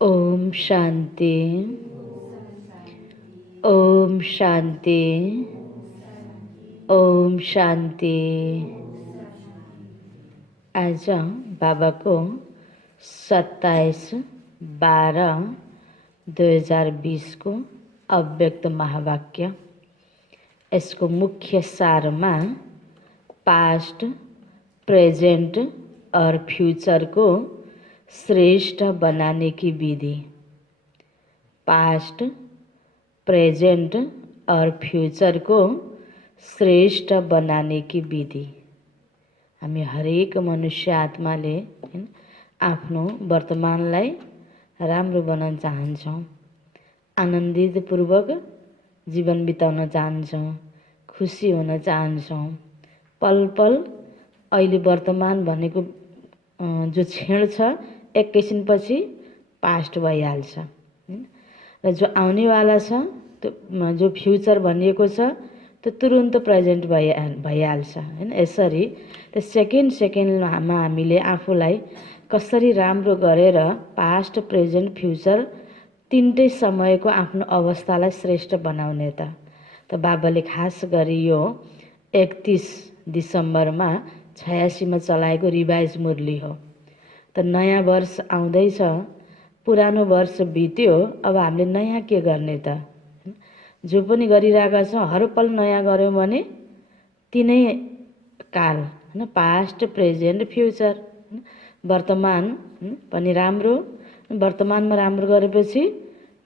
ओम शांति। ओम शांति। ओम शांति। आज बाबा को 27/12/2020 को अव्यक्त महावाक्य। इसको मुख्य सार में पास्ट, प्रेजेंट और फ्यूचर को श्रेष्ठ बनाने की विधि। पास्ट, प्रेजेंट और फ्यूचर को श्रेष्ठ बनाने की विधि। हामी हरेक मनुष्य आत्माले आफ्नो वर्तमानलाई राम्रो बनाउन चाहन्छौँ, आनन्दितपूर्वक जीवन बिताउन चाहन्छौँ, खुसी हुन चाहन्छौँ। पल पल अहिले वर्तमान भनेको जो क्षण छ एकैछिनपछि पास्ट भइहाल्छ र जो आउनेवाला छ त्यो जो फ्युचर भनिएको छ त्यो तुरुन्त प्रेजेन्ट भइहाल्छ हैन। यसरी त्यो सेकेन्डमा हामीले आफूलाई कसरी राम्रो गरेर पास्ट, प्रेजेन्ट, फ्युचर तिनटै समयको आफ्नो अवस्थालाई श्रेष्ठ बनाउने त बाबाले खास गरी यो 31 डिसेम्बरमा 86मा चलाएको रिभाइज मुरली हो। त नयाँ वर्ष आउँदैछ, पुरानो वर्ष बित्यो, अब हामीले नयाँ के गर्ने त? जो पनि गरिरहेका छौँ हर पल नयाँ गऱ्यौँ भने तिनै काल हैन, पास्ट, प्रेजेन्ट, फ्युचर। वर्तमान पनि राम्रो, वर्तमानमा राम्रो गरेपछि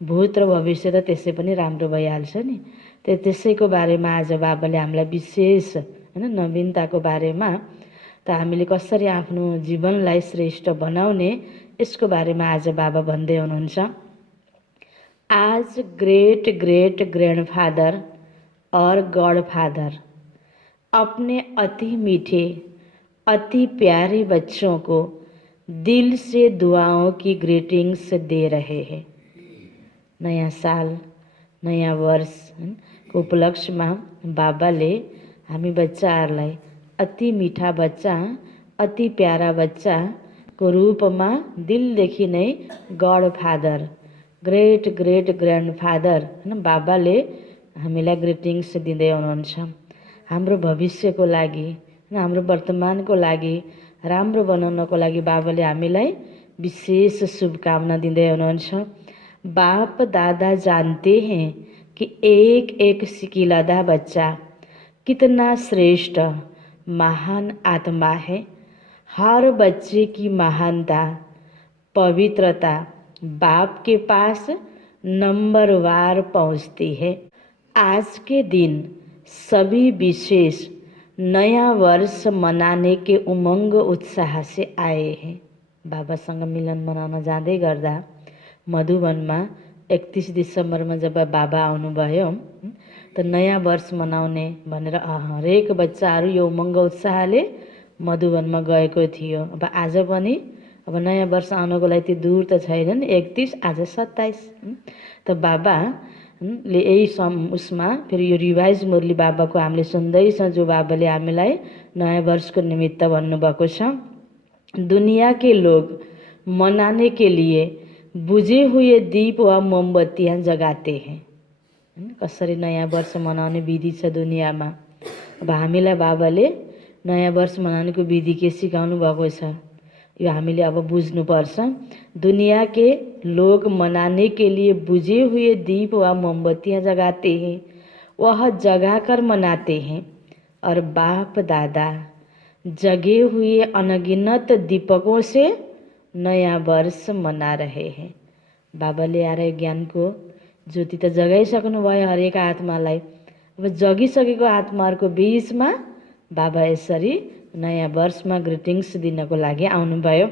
भूत र भविष्य त त्यसै पनि राम्रो भइहाल्छ नि। त्यसैको बारेमा आज बाबाले हामीलाई विशेष हैन नवीनताको बारेमा त हामीले कसरी आफ्नो जीवनलाई श्रेष्ठ बनाउने यसको बारेमा आज बाबा भन्दै हुनुहुन्छ। आज ग्रेट ग्रेट ग्रैंडफादर और गॉडफादर अपने अति मीठे, अति प्यारे बच्चों को दिल से दुआओं की ग्रीटिंग्स दे रहे हैं। नयाँ साल, नयाँ वर्ष को उपलक्ष्यमा बाबाले हामी बच्चाहरूलाई अति मीठा बच्चा, अति प्यारा बच्चा को रूपमा दिलदेखि नै God father, great great grandfather हैन बाबाले हामीलाई ग्रिटिङ्स दिँदै हुनुहुन्छ। हाम्रो भविष्यको लागि, हाम्रो वर्तमानको लागि राम्रो बनाउनको लागि बाबाले हामीलाई विशेष शुभकामना दिँदै हुनुहुन्छ। बाप दादा जानते हैं कि एक एक सिकिलदा बच्चा कितना श्रेष्ठ महान आत्मा है। हर बच्चे की महानता, पवित्रता बाप के पास नंबरवार पहुँचती है। आज के दिन सभी विशेष नया वर्ष मनाने के उमंग उत्साह से आए हैं। बाबासँग मिलन मनाउन जाँदै गर्दा मधुवनमा 31 डिसेम्बरमा जब बाबा आउनुभयो त नयाँ वर्ष मनाउने भनेर हरेक बच्चाहरू यो उमङ्ग उत्साहले मधुवनमा गएको थियो। अब आज पनि अब नयाँ वर्ष आउनको लागि त्यो दूर त छैन, 31 आज 27 त बाबाले यही उसमा फेरि यो रिभाइज मुरली बाबाको हामीले सुन्दैछौँ, जो बाबाले हामीलाई नयाँ वर्षको निमित्त भन्नुभएको छ। दुनिया के लोग मनाने के लिए बुझे हुए दीप व मोमबत्तियाँ जगाते हैं। कसरी नयाँ वर्ष मनाउने विधि छ दुनियाँमा। अब हामीलाई बाबाले नयाँ वर्ष मनाउनेको विधि के सिकाउनु भएको छ यो हामीले अब बुझ्नुपर्छ। दुनिया के लोग मनाने के लिए बुझे हुए दीप व मोमबत्तियाँ जगाते हैं, वह जगाकर मनाते हैं और बाप दादा जगे हुए अनगिनत दीपकों से नयाँ वर्ष मना रहे हैं। बाबाले आएर ज्ञानको ज्योति त जगाइसक्नु भयो हरेक आत्मालाई। अब जगिसकेको आत्माहरूको बीचमा बाबा यसरी नयाँ वर्षमा ग्रिटिङ्स दिनको लागि आउनुभयो।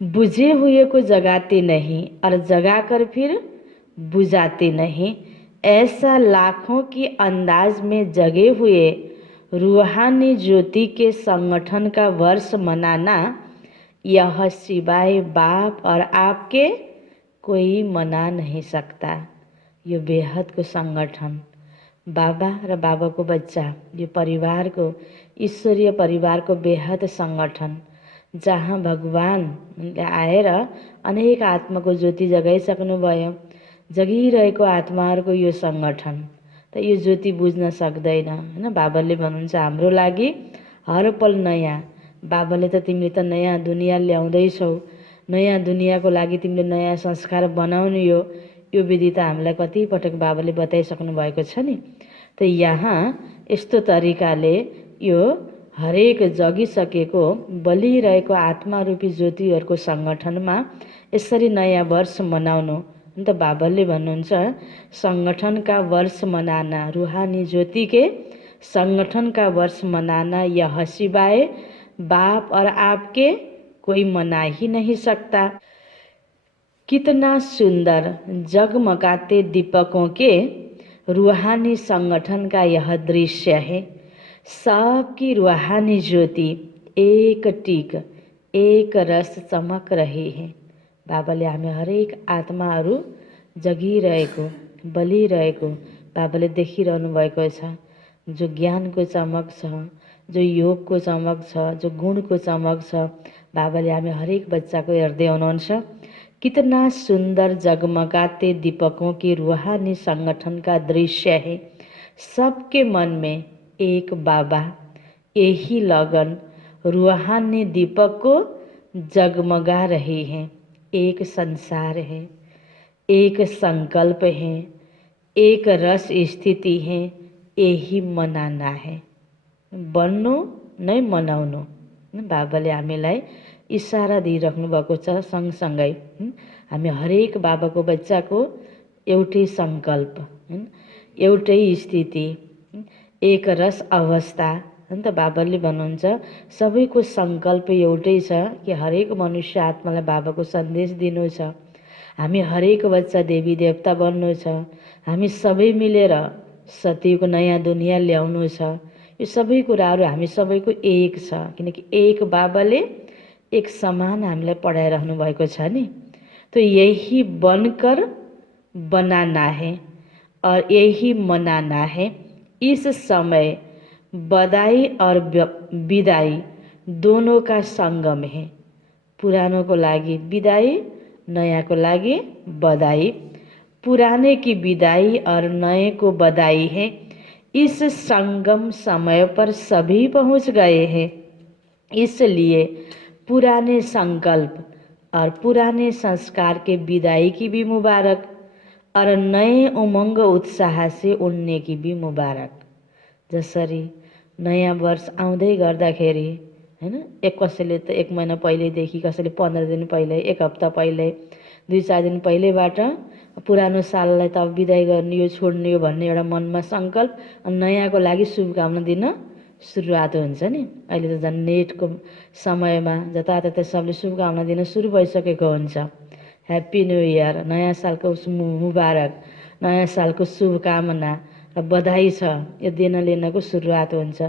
बुझे हुए को जगाते नहीं और जगाकर फिर बुझाते नहीं, ऐसा लाखों की अंदाज में जगे हुए रूहानी ज्योति के संगठन का वर्ष मनाना, यह सिवाय बाप और आपके कोई मना नहीं सकता। यो बेहदको संगठन बाबा र बाबाको बच्चा, यो परिवारको ईश्वरीय परिवारको बेहद संगठन जहाँ भगवानले आएर अनेक आत्माको ज्योति जगाइसक्नुभयो। जगिरहेको आत्माहरूको यो सङ्गठन त यो ज्योति बुझ्न सक्दैन हैन। बाबाले भन्नुहुन्छ हाम्रो लागि हर पल नयाँ। बाबाले त तिमीले त नयाँ दुनियाँ ल्याउँदैछौ, नयाँ दुनियाँको लागि तिमीले नयाँ संस्कार बनाउने यो विधि त हामीलाई कति पटक बाबाले बताइसक्नु भएको छ नि। त यहाँ यस्तो तरिकाले यो हरेक जगिसकेको बलिरहेको आत्मारूपी ज्योतिहरूको सङ्गठनमा यसरी नयाँ वर्ष मनाउनु। अन्त बाबाले भन्नुहुन्छ संगठन का वर्ष मनाना, रूहानी ज्योति के संगठन का वर्ष मनाना यह सिवाय बाप और आपके कोई मना ही नहीं सकता। कितना सुंदर जगमगाते दीपकों के रूहानी संगठन का यह दृश्य है। सबकी रूहानी ज्योति एक टिक एक रस चमक रही है। बाबाले हामी हरेक आत्माहरू जगिरहेको बलिरहेको बाबाले देखिरहनु भएको छ। जो ज्ञानको चमक छ, जो योगको चमक छ, जो गुणको चमक छ, बाबाले हामी हरेक बच्चाको हेर्दै हुनुहुन्छ। कितना सुंदर जगमगाते दीपकों के रूहानी संगठन का दृश्य है। सबके मन में एक बाबा, यही लगन रूहानी दीपक को जगमगा रही है। एक संसार है, एक संकल्प है, एक रस स्थिति है, यही मनाना है। बन्नु नै मनाउनु। बाबाले हामीलाई इसारा दिइराख्नु भएको छ। सँगसँगै हामी हरेक बाबाको बच्चाको एउटै सङ्कल्प, एउटै स्थिति, एक रस अवस्था। अन्त बाबाले भन्नुहुन्छ सबैको सङ्कल्प एउटै छ कि हरेक मनुष्य आत्मालाई बाबाको सन्देश दिनु छ। हामी हरेक बच्चा देवी देवता बन्नु छ। हामी सबै मिलेर सत्यको नयाँ दुनियाँ ल्याउनु छ। यो सबै कुराहरू हामी सबैको एक छ, किनकि एक बाबाले एक समान हामीलाई पढाइराख्नु भएको छ नि। तो यही बनकर बनाना है और यही मनाना है। इस समय बधाई और विदाई दोनों का संगम है। पुरानो को लागि विदाई, नयाँ को लागि बधाई। पुराने की विदाई और नए को बधाई है। इस संगम समय पर सभी पहुंच गए हैं, इसलिए पुराने संकल्प और पुराने संस्कार के विदाई की भी मुबारक और नए उमंग उत्साह से उड़ने की भी मुबारक। जसरी नयाँ वर्ष आउँदै गर्दाखेरि हैन, एक कसैले त 1 महिना पहिल्यैदेखि, कसैले 15 दिन पहिल्यै, 1 हप्ता पहिल्यै, 2-4 दिन पहिल्यैबाट पुरानो साललाई त अब बिदाई गर्ने, यो छोड्ने, यो भन्ने एउटा मनमा सङ्कल्प, अनि नयाँको लागि शुभकामना दिन सुरुवात हुन्छ नि। अहिले त झन् नेटको समयमा जताततै सबले शुभकामना दिन सुरु भइसकेको हुन्छ। ह्याप्पी न्यू इयर, नयाँ सालको मुबारक, नयाँ सालको शुभकामना र बधाई छ, यो दिन लिनको सुरुवात हुन्छ।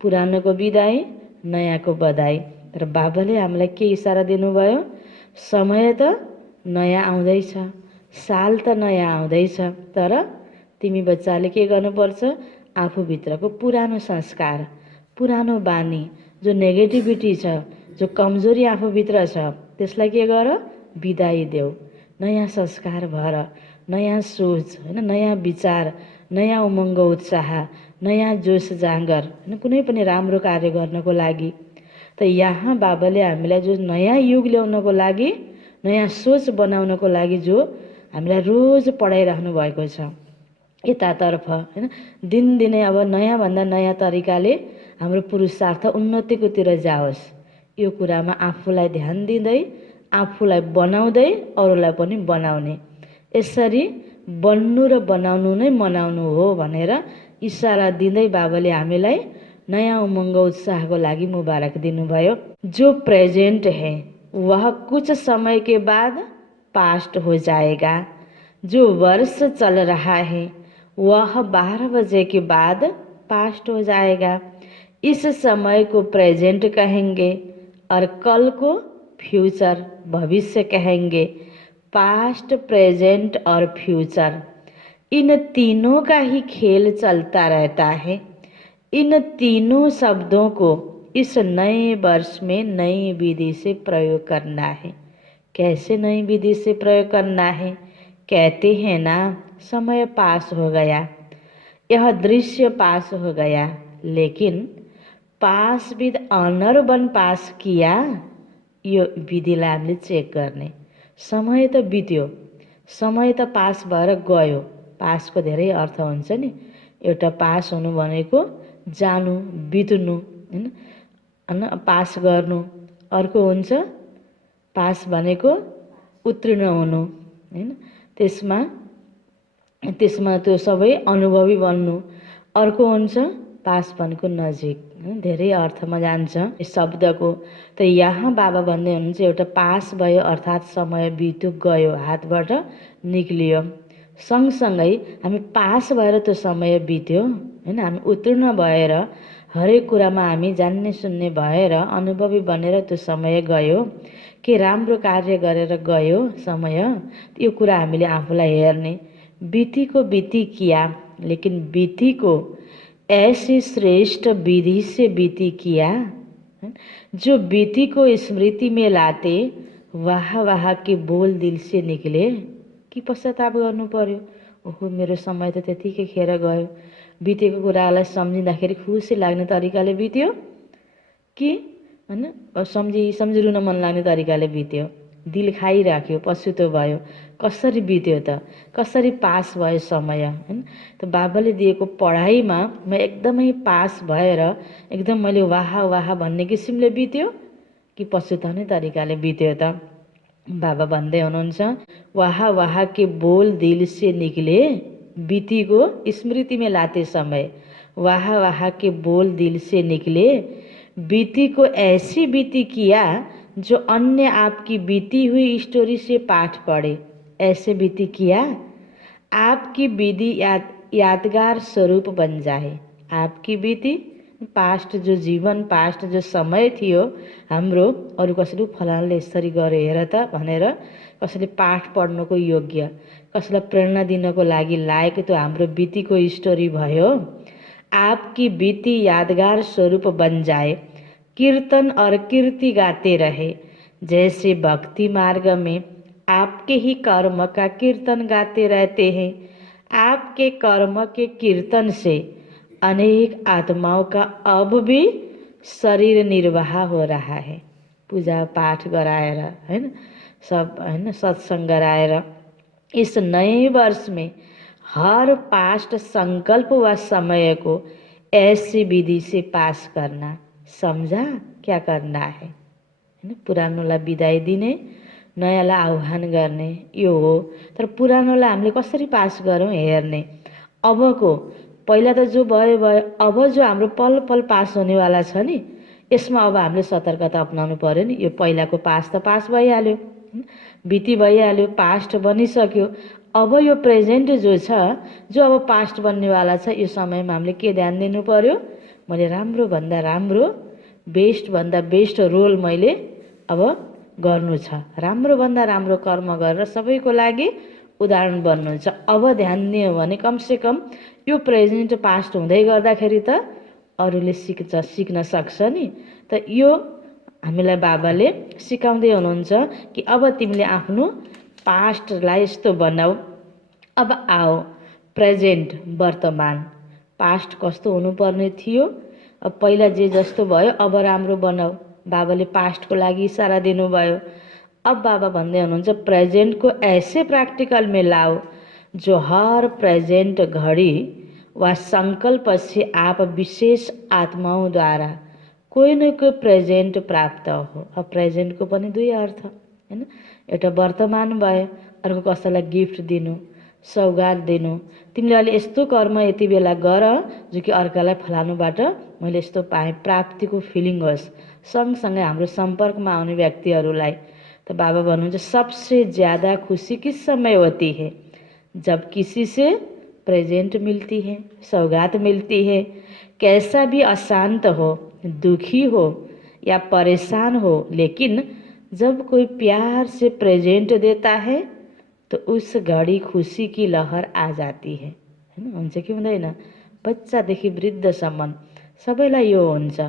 पुरानोको बिदाई, नयाँको बधाई। तर बाबाले हामीलाई के इसारा दिनुभयो? समय त नयाँ आउँदैछ, साल त नयाँ आउँदैछ, तर तिमी बच्चाले के गर्नुपर्छ? आफूभित्रको पुरानो संस्कार, पुरानो बानी, जो नेगेटिभिटी छ, जो कमजोरी आफूभित्र छ, त्यसलाई के गर? बिदाई देऊ। नयाँ संस्कार भएर, नयाँ सोच हैन, नयाँ विचार, नयाँ उमङ्ग उत्साह, नयाँ जोस जाँगर हैन, कुनै पनि राम्रो कार्य गर्नको लागि। त यहाँ बाबाले हामीलाई जो नयाँ युग ल्याउनको लागि, नयाँ सोच बनाउनको लागि जो हामीलाई रोज पढाइराख्नु भएको छ यतातर्फ हैन, दिनदिनै अब नयाँभन्दा नयाँ तरिकाले हाम्रो पुरुषार्थ उन्नतिकोतिर जाओस्, यो कुरामा आफूलाई ध्यान दिँदै, आफूलाई बनाउँदै अरूलाई पनि बनाउने, यसरी बन्नु र बनाउनु नै मनाउनु हो भनेर इसारा दिँदै बाबाले हामीलाई नयाँ उमङ्ग उत्साहको लागि मुबारक दिनुभयो। जो प्रेजेंट है वह कुछ समय के बाद पास्ट हो जाएगा। जो वर्ष चल रहा है वह 12 बजे के बाद पास्ट हो जाएगा। इस समय को प्रेजेंट कहेंगे और कल को फ्यूचर, भविष्य कहेंगे। पास्ट, प्रेजेंट और फ्यूचर, इन तीनों का ही खेल चलता रहता है। इन तीनों शब्दों को इस नए वर्ष में नई विधि से प्रयोग करना है। कैसे नई विधि से प्रयोग करना है? कहते हैं ना, समय पास हो गया, यह दृश्य पास हो गया, लेकिन pass with honour one pass किया, यो विधिलाई हामीले चेक गर्ने। समय त बित्यो, समय त पास भएर गयो। पासको धेरै अर्थ हुन्छ नि। एउटा पास हुनु भनेको जानु, बित्नु, होइन, पास गर्नु। अर्को हुन्छ पास भनेको उत्तीर्ण हुनु, होइन, त्यसमा त्यो सबै अनुभवी बन्नु। अर्को हुन्छ पास भनेको नजिक, धेरै अर्थमा जान्छ यस शब्दको। त यहाँ बाबा भन्दै हुनुहुन्छ एउटा पास भयो अर्थात् समय बित्यो, गयो, हातबाट निक्लियो। सँगसँगै हामी पास भएर त्यो समय बित्यो, होइन, हामी उत्तीर्ण भएर हरेक कुरामा हामी जान्ने सुन्ने भएर अनुभवी बनेर त्यो समय गयो, के राम्रो कार्य गरेर गयो समय, यो कुरा हामीले आफूलाई हेर्ने। विधि को विधि किया, लेकिन विधि को ऐसी श्रेष्ठ विधि से विधि किया जो विधि को स्मृति में लाते वाह वाह के बोल दिल से निकले। कि पश्चाताप गर्नु पर्यो, ओहो मेरो समय त त्यतिकै खेर गयो। बितेको कुरालाई सम्झिँदाखेरि खुसी लाग्ने तरिकाले बित्यो कि होइन सम्झी रुन मन लाग्ने तरिकाले बित्यो, दिल खाइराख्यो, पछुतो भयो, कसरी बित्यो त, कसरी पास भयो समय, होइन। त बाबाले दिएको पढाइमा म एकदमै पास भएर एकदम मैले वाह वाह भन्ने किसिमले बित्यो कि पछुताउने तरिकाले बित्यो त? बाबा भन्दै हुनुहुन्छ वाह वाह के बोल दिल से निकले, बीती को स्मृति में लाते समय वाह वाह के बोल दिल से निकले, बीती को ऐसी बीती किया जो अन्य आपकी बीती हुई स्टोरी से पाठ पढ़े। ऐसे बीती किया आपकी विधि यादगार स्वरूप बन जाए। आपकी बीती पास्ट जो जीवन, पास्ट जो समय थियो हाम्रो, अरू कसैले फलानाले यसरी गरे हेर त भनेर कसैले पाठ पढ्नको योग्य, कसैलाई प्रेरणा दिनको लागि लायक त्यो हाम्रो बीतीको स्टोरी भयो। आपकी बीती यादगार स्वरूप बन जाए, कीर्तन और कीर्ति गाते रहे, जैसे भक्ति मार्ग में आपके ही कर्म का कीर्तन गाते रहते हैं। आपके कर्म के कीर्तन से अनेक आत्माओं का अब भी शरीर निर्वाह हो रहा है। पूजा पाठ गराएर, हैन, सब, हैन, सत्संग गराएर इस नए वर्ष में हर पास्ट संकल्प व समय को ऐसी विधि से पास करना। समझा क्या करना है? पुरानोलाई बिदाई दिने, नयाँलाई आह्वान गर्ने, यो हो। तर पुरानोलाई हामीले कसरी पास गरौँ हेर्ने। अबको पहिला त जो भयो भयो, अब जो हाम्रो पल पल पास हुनेवाला छ नि, यसमा अब हामीले सतर्कता अपनाउनु पर्यो नि। यो पहिलाको पास त पास भइहाल्यो, बिति भइहाल्यो, पास्ट बनिसक्यो। अब यो प्रेजेन्ट जो छ, जो अब पास्ट बन्नेवाला छ, यो समयमा हामीले के ध्यान दिनु पर्यो? मैले राम्रो भन्दा राम्रो, बेस्ट भन्दा बेस्ट रोल मैले अब गर्नु छ। राम्रो भन्दा राम्रो कर्म गरेर सबैको लागि उदाहरण बन्नु छ। अब ध्यान दियो भने कमसेकम यो प्रेजेन्ट पास्ट हुँदै गर्दाखेरि त अरूले सिक्न सक्छ नि। त यो हामीलाई बाबाले सिकाउँदै हुनुहुन्छ कि अब तिमीले आफ्नो पास्टलाई यस्तो बनाऊ। अब आओ प्रेजेन्ट, वर्तमान। पास्ट कस्तो हुनुपर्ने थियो, अब पहिला जे जस्तो भयो अब राम्रो बनाऊ। बाबाले पास्टको लागि इसारा दिनुभयो। अब बाबा भन्दै हुनुहुन्छ प्रेजेन्ट को ऐसे प्रैक्टिकल में लाओ जो हर प्रेजेन्ट घड़ी व संकल्प से आप विशेष आत्माओं द्वारा कोही न कोही प्रेजेन्ट प्राप्त हो। अब प्रेजेन्टको पनि दुई अर्थ, हैन। एउटा वर्तमान भयो, अर्को कसैलाई गिफ्ट दिनु, सौगात दिनु। तिमीले अहिले यस्तो कर्म यति बेला गर जो कि अर्कालाई फलानुबाट मैले यस्तो पाएँ, प्राप्तिको फिलिङ होस्। सँगसँगै हाम्रो सम्पर्कमा आउने व्यक्तिहरूलाई तो बाबा भन्नुहुन्छ सबसे ज़्यादा खुशी किस समय होती है? जब किसी से प्रेजेंट मिलती है, सौगात मिलती है। कैसा भी अशांत हो, दुखी हो या परेशान हो, लेकिन जब कोई प्यार से प्रेजेंट देता है तो उस घड़ी खुशी की लहर आ जाती है, हैन। हुन्छ कि हुँदैन? बच्चादेखि वृद्धसम्म सबैलाई यो हुन्छ।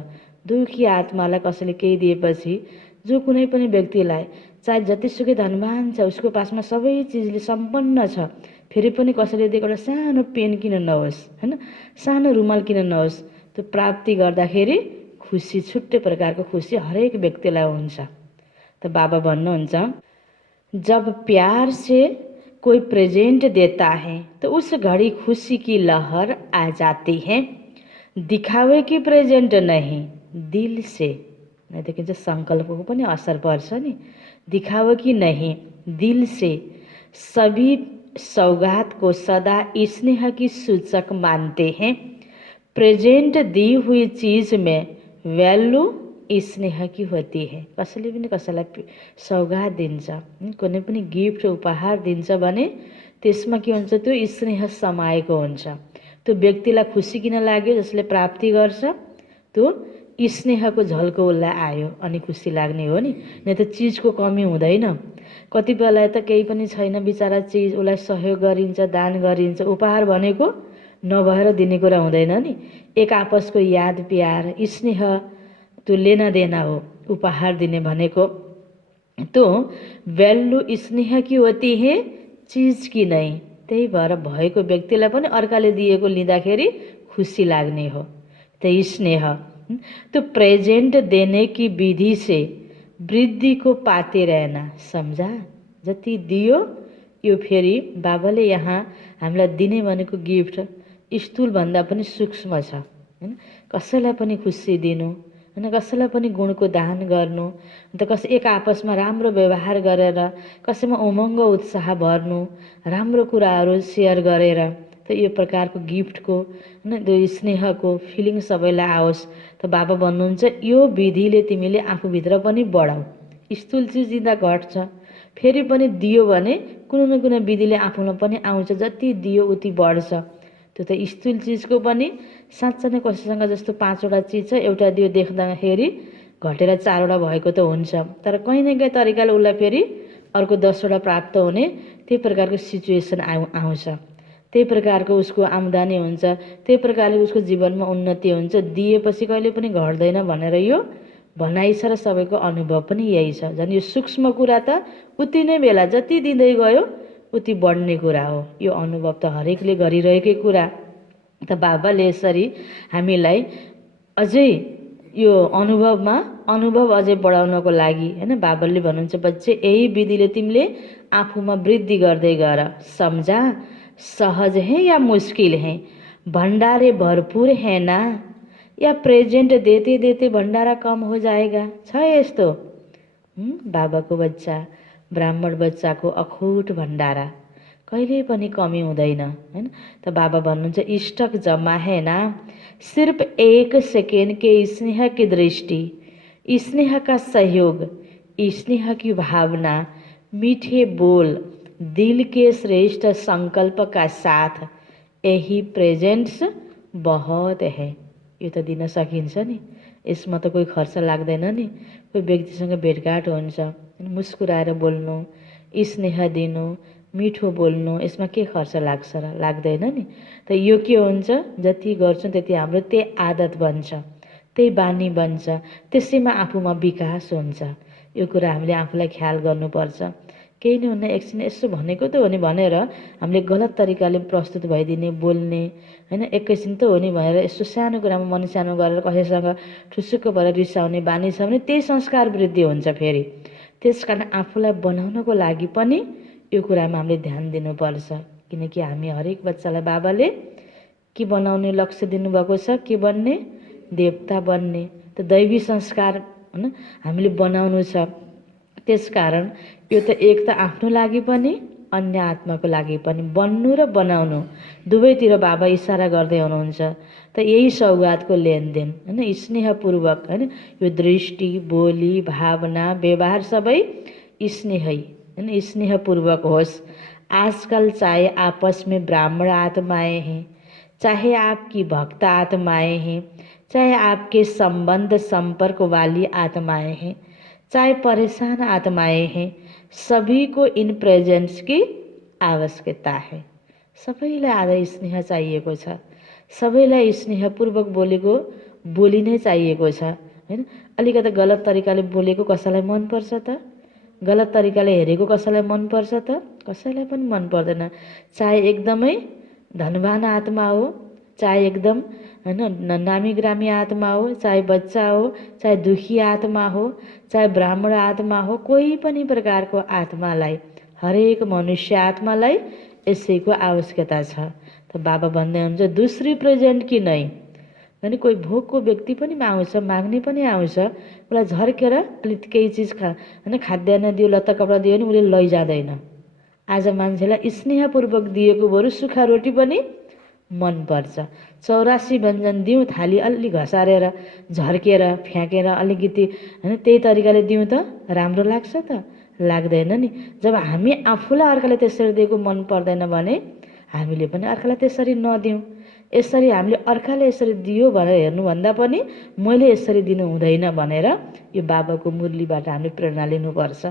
दुखी आत्मालाई कसैले केही दिएपछि जो कुनै पनि व्यक्तिलाई चाहे जतिसुकै धनवान छ, उसको पासमा सबै चिजले सम्पन्न छ, फेरि पनि कसैले दिएको एउटा सानो पेन किन नहोस्, होइन, सानो रुमाल किन नहोस्, त्यो प्राप्ति गर्दाखेरि खुसी, छुट्टै प्रकारको खुसी हरेक व्यक्तिलाई हुन्छ। त बाबा भन्नुहुन्छ, जब प्यार से कोई प्रेजेंट देता है तो उस घड़ी खुशी की लहर आ जाती है। दिखावे की प्रेजेंट नहीं, दिल से। नहीं देखिन्छ सङ्कल्पको पनि असर पर्छ नि। दिखावे की नहीं, दिल से। सभी सौगात को सदा स्नेह की सूचक मानते हैं। प्रेजेंट दी हुई चीज में वैल्यू स्नेह की होती है। कसैले पनि कसैलाई सौगात दिन्छ, कुनै पनि गिफ्ट उपहार दिन्छ भने त्यसमा के हुन्छ, त्यो स्नेह समाएको हुन्छ। त्यो व्यक्तिलाई खुसी किन लाग्यो, जसले प्राप्ति गर्छ, त्यो स्नेहको झल्को उसलाई आयो अनि खुसी लाग्ने हो नि। नै त चिजको कमी हुँदैन। कतिपयलाई त केही पनि छैन बिचारा चिज, उसलाई सहयोग गरिन्छ, दान गरिन्छ। उपहार भनेको नभएर दिने कुरा हुँदैन नि। एक आपसको याद, प्यार, स्नेह, त्यो लेना देना हो उपहार दिने भनेको। तो वैल्यू स्नेह की होती है, चीज की नहीं। त्यही भएर भएको व्यक्तिलाई पनि अर्काले दिएको लिँदाखेरि खुसी लाग्ने हो, त्यही स्नेह। तो प्रेजेंट देने की विधि से वृद्धि को पाते रहना। सम्झा, जति दियो यो फेरि बाबाले यहाँ हामीलाई दिने भनेको गिफ्ट स्थूलभन्दा पनि सूक्ष्म छ, हैन। कसैलाई पनि खुसी दिनु, हैन, कसैलाई पनि गुणको दान गर्नु, अन्त एक आपसमा राम्रो व्यवहार गरेर, कसैमा उमङ्ग उत्साह भर्नु, राम्रो कुराहरू सेयर गरेर, त यो प्रकारको गिफ्टको, हैन, त्यो स्नेहको फिलिङ सबैलाई आओस्। त बाबा भन्नुहुन्छ, यो विधिले तिमीले आफूभित्र पनि बढाऊ। स्थूल चिज दिँदा घट्छ, फेरि पनि दियो भने कुनै न कुनै विधिले आफूमा पनि आउँछ। जति दियो उति बढ्छ। त्यो त स्थूल चिजको पनि साँच्चै नै कसैसँग जस्तो 5वटा चिज छ, एउटा दियो देख्दाखेरि घटेर 4वटा भएको त हुन्छ, तर कहीँ न कहीँ तरिकाले उसलाई फेरि अर्को 10वटा प्राप्त हुने त्यही प्रकारको सिचुएसन आउँछ। त्यही प्रकारको उसको आम्दानी हुन्छ, त्यही प्रकारले उसको जीवनमा उन्नति हुन्छ। दिएपछि कहिले पनि घट्दैन भनेर यो भनाइ छ र सबैको अनुभव पनि यही छ। झन् यो सूक्ष्म कुरा त उति नै बेला जति दिँदै गयो उति बढ्ने कुरा हो। यो अनुभव त हरेकले गरिरहेकै कुरा। त बाबाले यसरी हामीलाई अझै यो अनुभव अझै बढाउनको लागि, हैन, बाबाले भन्नुहुन्छ, बच्चे यही विधिले तिमीले आफूमा वृद्धि गर्दै गर। सम्झा, सहज है या मुश्किल है, भंडारे भरपूर है ना, या प्रेजेंट देते देते भंडारा कम हो जाएगा। छ यस्तो बाबाको बच्चा, ब्राह्मण बच्चाको अखुट भण्डारा कहिले पनि कमी हुँदैन, हैन। त बाबा भन्नुहुन्छ, स्टक जमा है ना, सिर्फ 1 सेकेंड के स्नेह की दृष्टि, स्नेह का सहयोग, स्नेह की भावना, मीठे बोल, दिल के श्रेष्ठ संकल्प का साथ, यही प्रेजेंट्स बहुत है। यो त दिन सकिन्छ नि, यसमा त कोही खर्च लाग्दैन नि। कोही व्यक्तिसँग भेटघाट हुन्छ, मुस्कुराएर बोल्नु, स्नेह दिनु, मिठो बोल्नु, यसमा के खर्च लाग्छ र? लाग्दैन नि। त यो के हुन्छ, जति गर्छौँ त्यति हाम्रो त्यही आदत बन्छ, त्यही बानी बन्छ, त्यसैमा आफूमा विकास हुन्छ। यो कुरा हामीले आफूलाई ख्याल गर्नुपर्छ। केही नै हुन्न, एकछिन यसो भनेको त हो नि भनेर हामीले गलत तरिकाले प्रस्तुत भइदिने, बोल्ने, हैन, एकैछिन त हो नि भनेर यसो सानो कुरामा मन सानो गरेर कसैसँग ठुसुक्क भएर रिसाउने बानी छ भने त्यही संस्कार वृद्धि हुन्छ फेरि। त्यसकारण आफूलाई बनाउनको लागि पनि यो कुरामा हामीले ध्यान दिनुपर्छ। किनकि हामी हरेक बच्चालाई बाबाले के बनाउने लक्ष्य दिनुभएको छ, के बन्ने, देवता बन्ने। त दैवी संस्कार, हैन, हामीले बनाउनु छ। त्यसकारण यो त एक त आफ्नो लागि पनि अन्य आत्माको लागि पनि बन्नु र बनाउनु दुवैतिर बाबा इसारा गर्दै हुनुहुन्छ। त यही सौगातको लेनदेन, हैन, स्नेहपूर्वक, हैन, यो दृष्टि, बोली, भावना, व्यवहार सबै स्नेहै, हैन, स्नेहपूर्वक होस्। आजकल चाहे आपस में ब्राह्मण आत्माएं हैं, चाहे आपकी भक्त आत्माएं हैं, चाहे आपके संबंध संपर्क वाली आत्माएं हैं, चाहे परेशान आत्माएं हैं, सभी को इन प्रेजेंट्स की आवश्यकता है। सबैलाई आधा स्नेह चाहिएको छ, सबैलाई स्नेहपूर्वक बोलेको बोली नै चाहिएको छ, हैन। अलिकति गलत तरिकाले बोलेको कसैलाई मनपर्छ त? गलत तरिकाले हेरेको कसैलाई मनपर्छ त? कसैलाई पनि मन पर्दैन। चाहे एकदमै धनवान आत्मा हो, चाहे एकदम हैन नामी ग्रामी आत्मा हो, चाहे बच्चा हो, चाहे दुखी आत्मा हो, चाहे ब्राह्मण आत्मा हो, कोही पनि प्रकारको आत्मालाई, हरेक मनुष्य आत्मालाई यसैको आवश्यकता छ। त बाबा भन्दै हुनुहुन्छ दूसरी प्रेजेन्ट कि नै, अनि कोही भोकको व्यक्ति पनि आउँछ, माग्ने पनि आउँछ, उसलाई झर्केर अलिक केही चिज हैन खाद्यान्न दियो, लत्ता कपडा दियो भने उसले लैजाँदैन। आज मान्छेलाई स्नेहपूर्वक दिएको बरु सुखा रोटी पनि मनपर्छ। 84 व्यञ्जन दिउँ, थाली अलि घसारेर झर्केर फ्याँकेर अलिकति हैन त्यही तरिकाले दिउँ त राम्रो लाग्छ त? लाग्दैन नि। जब हामी आफूलाई अर्काले त्यसरी दिएको मन पर्दैन भने हामीले पनि अर्कालाई त्यसरी नदिउँ। यसरी हामीले अर्काले यसरी दियो भनेर हेर्नुभन्दा पनि मैले यसरी दिनु हुँदैन भनेर यो बाबाको मुरलीबाट हामीले प्रेरणा लिनुपर्छ।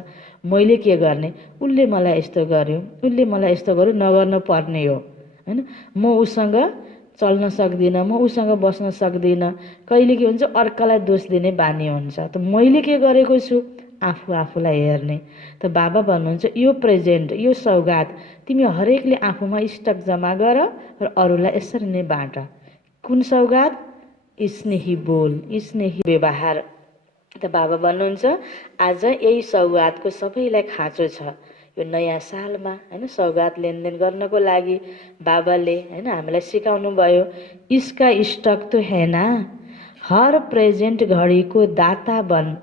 मैले के गर्ने, उसले मलाई यस्तो गर्यो, उसले मलाई यस्तो गर्यो, नगर्नु पर्ने हो हैन। म उसँग चल्न सक्दिनँ, म उसँग बस्न सक्दिनँ। कहिले के हुन्छ अर्कालाई दोष दिने बानी हुन्छ। त मैले के गरेको छु आफूलाई हेर्ने। त बाबा भन्नुहुन्छ यो प्रेजेन्ट, यो सौगात तिमी हरेकले आफूमा स्टक जम्मा गर र अरूलाई यसरी नै बाँड। कुन सौगात? स्नेही बोल, स्नेही व्यवहार। त बाबा भन्नुहुन्छ आज यही सौगातको सबैलाई खाँचो छ। यो नयाँ सालमा हैन सौगात लेनदेन गर्नको लागि बाबाले हैन हामीलाई सिकाउनु भयो। इसका स्टक तो है ना, हर प्रेजेंट घड़ी को दाता बन,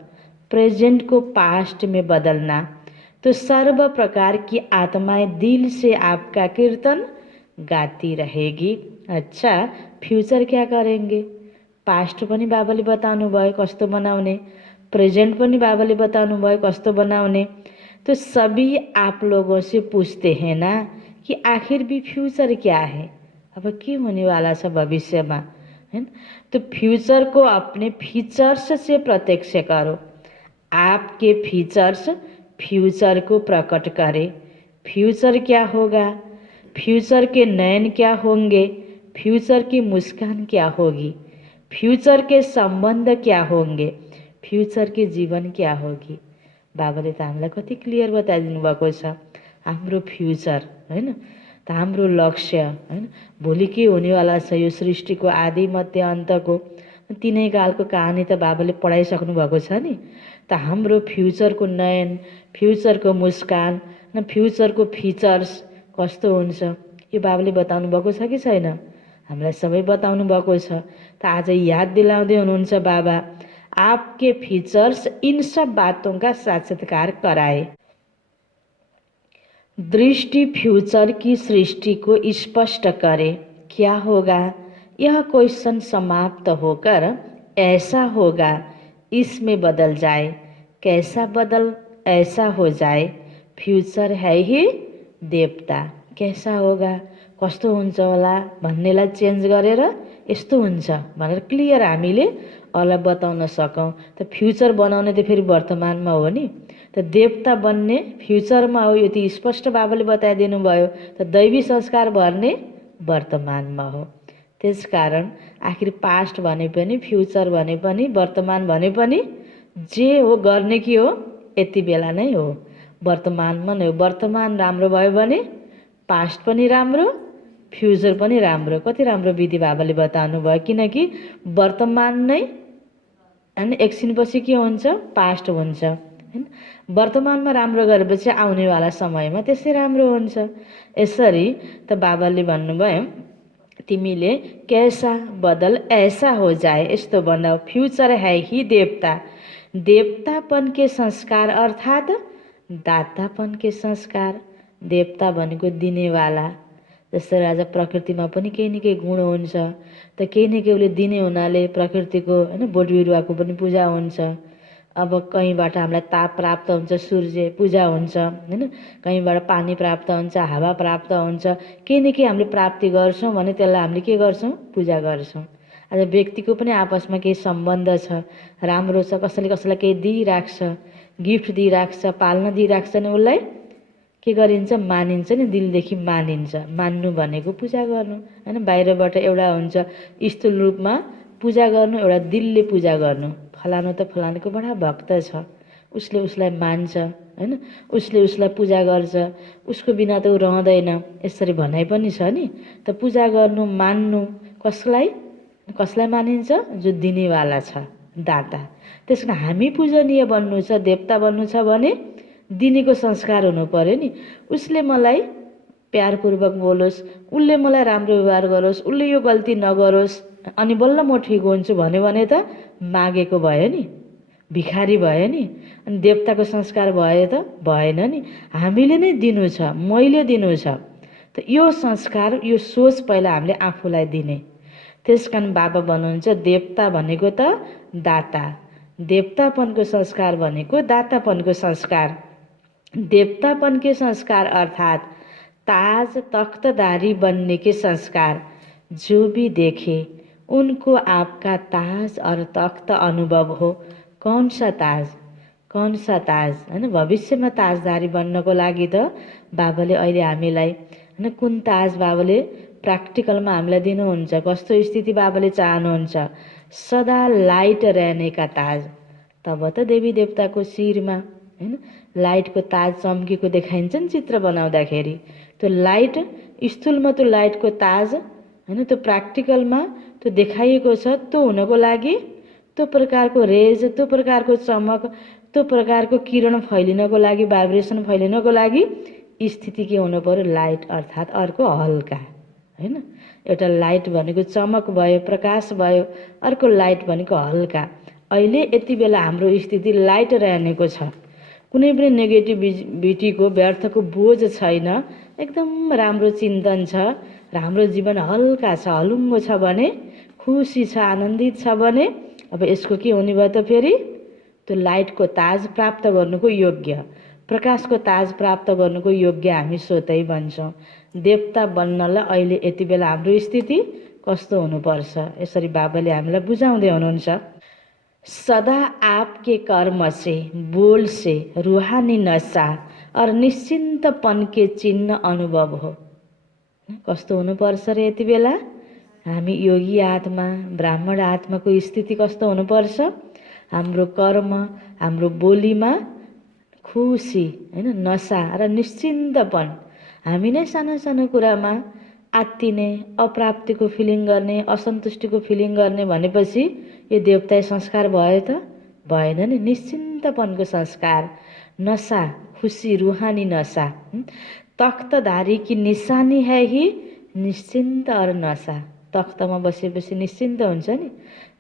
प्रेजेंट को पास्ट में बदलना, तो सर्व प्रकार की आत्माएं दिल से आपका कीर्तन गाती रहेगी। अच्छा, फ्यूचर क्या करेंगे? पास्ट पनि बाबाले बताउनु भयो कस्तो बनाउने, प्रेजेंट पनि बाबाले बताउनु भयो कस्तो बनाउने। तो सभी आप लोगों से पूछते हैं ना कि आखिर भी फ्यूचर क्या है, अब के होने वाला छ भविष्यमा हैन। तो फ्यूचर को अपने फीचर्स से प्रत्यक्ष करो। आपके फीचर्स फ्यूचर को प्रकट करे। फ्यूचर क्या होगा, फ्यूचर के नयन क्या होंगे, फ्यूचर की मुस्कान क्या होगी, फ्यूचर के संबंध क्या होंगे, फ्यूचर की जीवन क्या होगी। बाबाले त हामीलाई कति क्लियर बताइदिनु भएको छ हाम्रो फ्युचर हैन। त हाम्रो लक्ष्य हैन भोलि के हुनेवाला छ, यो सृष्टिको आदि मध्य अन्तको तिनै कालको कहानी त बाबाले पढाइसक्नु भएको छ नि। त हाम्रो फ्युचरको नयन, फ्युचरको मुस्कान र फ्युचरको फिचर्स कस्तो हुन्छ यो बाबाले बताउनु भएको छ कि छैन? हामीलाई सबै बताउनु भएको छ। त आज याद दिलाउँदै हुनुहुन्छ बाबा, आपके फीचर्स इन सब बातों का साक्षात्कार कराए। दृष्टि फ्यूचर की सृष्टि को स्पष्ट करे। क्या होगा? यह क्वेश्चन समाप्त होकर ऐसा होगा, इसमें बदल जाए। कैसा बदल? ऐसा हो जाए, फ्यूचर है ही देवता। कैसा होगा, कस्तो हुन्छ होला भन्नेलाई चेन्ज गरेर यस्तो हुन्छ भनेर क्लियर हामीले अरूलाई बताउन सकौँ। त फ्युचर बनाउने त फेरि वर्तमानमा हो नि। त देवता बन्ने फ्युचरमा हो, यो त स्पष्ट बाबाले बताइदिनु भयो। त दैवी संस्कार भर्ने वर्तमानमा हो। त्यसकारण आखिर पास्ट भने पनि, फ्युचर भने पनि, वर्तमान भने पनि जे हो गर्ने के हो यति बेला नै हो, वर्तमानमा नै हो। वर्तमान राम्रो भयो भने पास्ट पनि राम्रो, फ्युचर पनि राम्रो। कति राम्रो विधि बाबाले बताउनु भयो, किनकि वर्तमान नै हैन एकछिनपछि के हुन्छ पास्ट हुन्छ हैन। वर्तमानमा राम्रो गरेपछि आउनेवाला समयमा त्यसै राम्रो हुन्छ। यसरी त बाबाले भन्नुभयो तिमीले कैसा बदल ऐसा हो जाए, यस्तो बनाऊ। फ्युचर है ही देवता, देवतापन के संस्कार अर्थात दातापन के संस्कार। देवता भनेको दिनेवाला। जस्तै आज प्रकृतिमा पनि केही न केही गुण हुन्छ, त केही न केही उसले दिने हुनाले प्रकृतिको हैन बोट बिरुवाको पनि पूजा हुन्छ। अब कहीँबाट हामीलाई ताप प्राप्त हुन्छ, सूर्य पूजा हुन्छ हैन, कहीँबाट पानी प्राप्त हुन्छ, हावा प्राप्त हुन्छ। केही न केही हामीले प्राप्ति गर्छौँ भने त्यसलाई हामीले के गर्छौँ? पूजा गर्छौँ। आज व्यक्तिको पनि आपसमा केही सम्बन्ध छ, राम्रो छ, कसैले कसैलाई केही दिइराख्छ, गिफ्ट दिइराख्छ, पाल्न दिइराख्छ नि उसलाई के गरिन्छ? मानिन्छ नि, दिलदेखि मानिन्छ। मान्नु भनेको पूजा गर्नु हैन। बाहिरबाट एउटा हुन्छ स्थूल रूपमा पूजा गर्नु, एउटा दिलले पूजा गर्नु फलानु त फलानुको बडा भक्त छ, उसले उसलाई मान्छ हैन, उसले उसलाई पूजा गर्छ, उसको बिना त ऊ रहँदैन, यसरी भनाइ पनि छ नि। त पूजा गर्नु मान्नु कसलाई मानिन्छ? जो दिनेवाला छ, दाता। त्यस कारण हामी पूजनीय बन्नु छ, देवता बन्नु छ भने दिनेको संस्कार हुनु पर्यो नि। उसले मलाई प्यारपूर्वक बोलोस्, उसले मलाई राम्रो व्यवहार गरोस्, उसले यो गल्ती नगरोस्, अनि बल्ल म ठिक हुन्छु भन्यो भने त मागेको भयो नि, भिखारी भयो नि। अनि देवताको संस्कार भयो त भएन नि। हामीले नै दिनु छ, मैले दिनु छ। त यो संस्कार, यो सोच पहिला हामीले आफूलाई दिने। त्यस कारण बाबा भन्नुहुन्छ देवता भनेको त दाता, देवतापनको संस्कार भनेको दातापनको संस्कार। देवतापन के संस्कार अर्थात ताज तख्तधारी बनने के संस्कार। जो भी देखे उनको आपका ताज और तख्त अनुभव हो। कौन सा ताज, कौन सा ताज हैन। भविष्यमा ताजधारी बन्नको लागि त बाबाले अहिले हामीलाई हैन कुन ताज बाबाले प्र्याक्टिकलमा हामीलाई दिनुहुन्छ, कस्तो स्थिति बाबाले चाहनुहुन्छ? सदा लाइट रहने का ताज। तब त देवी देवताको शिरमा हैन लाइटको ताज चम्केको देखाइन्छ नि चित्र बनाउँदाखेरि। त्यो लाइट स्थूलमा त्यो लाइटको ताज हैन, त्यो प्र्याक्टिकलमा त्यो देखाइएको छ। त्यो हुनको लागि त्यो प्रकारको रेज, त्यो प्रकारको चमक, त्यो प्रकारको किरण फैलिनको लागि, भाइब्रेसन फैलिनको लागि स्थिति के हुनु पर्यो? लाइट अर्थात् अर्को हल्का हैन। एउटा लाइट भनेको चमक भयो, प्रकाश भयो, अर्को लाइट भनेको हल्का। अहिले यति बेला हाम्रो स्थिति लाइट रहनेको छ, कुनै पनि नेगेटिभिटीको व्यर्थको बोझ छैन, एकदम राम्रो चिन्तन छ र हाम्रो जीवन हल्का छ, हलुङ्गो छ भने, खुसी छ, आनन्दित छ भने अब यसको के हुने भयो त फेरि? त्यो लाइटको ताज प्राप्त गर्नुको योग्य, प्रकाशको ताज प्राप्त गर्नुको योग्य हामी स्वतै बन्छौँ। देवता बन्नलाई अहिले यति बेला हाम्रो स्थिति कस्तो हुनुपर्छ? यसरी बाबाले हामीलाई बुझाउँदै हुनुहुन्छ। सदा आपके कर्म से, बोल से रूहानी नशा और निश्चिन्तपन के चिन्ह अनुभव हो। कस्तो हुनुपर्छ र यति बेला? हामी योगी आत्मा, ब्राह्मण आत्माको स्थिति कस्तो हुनुपर्छ? हाम्रो कर्म, हाम्रो बोलीमा खुसी हैन, नशा र निश्चिन्तपन। हामी नै सानो सानो कुरामा आत्तिने, अप्राप्तिको फिलिङ गर्ने, असन्तुष्टिको फिलिङ गर्ने भनेपछि यो देवताई संस्कार भयो त भएन नि। निश्चिन्तपनको संस्कार, नशा, खुसी, रूहानी नशा। तख्तधारी की निशानी है ही निश्चिन्त और नशा। तख्तमा बसेपछि निश्चिन्त हुन्छ नि।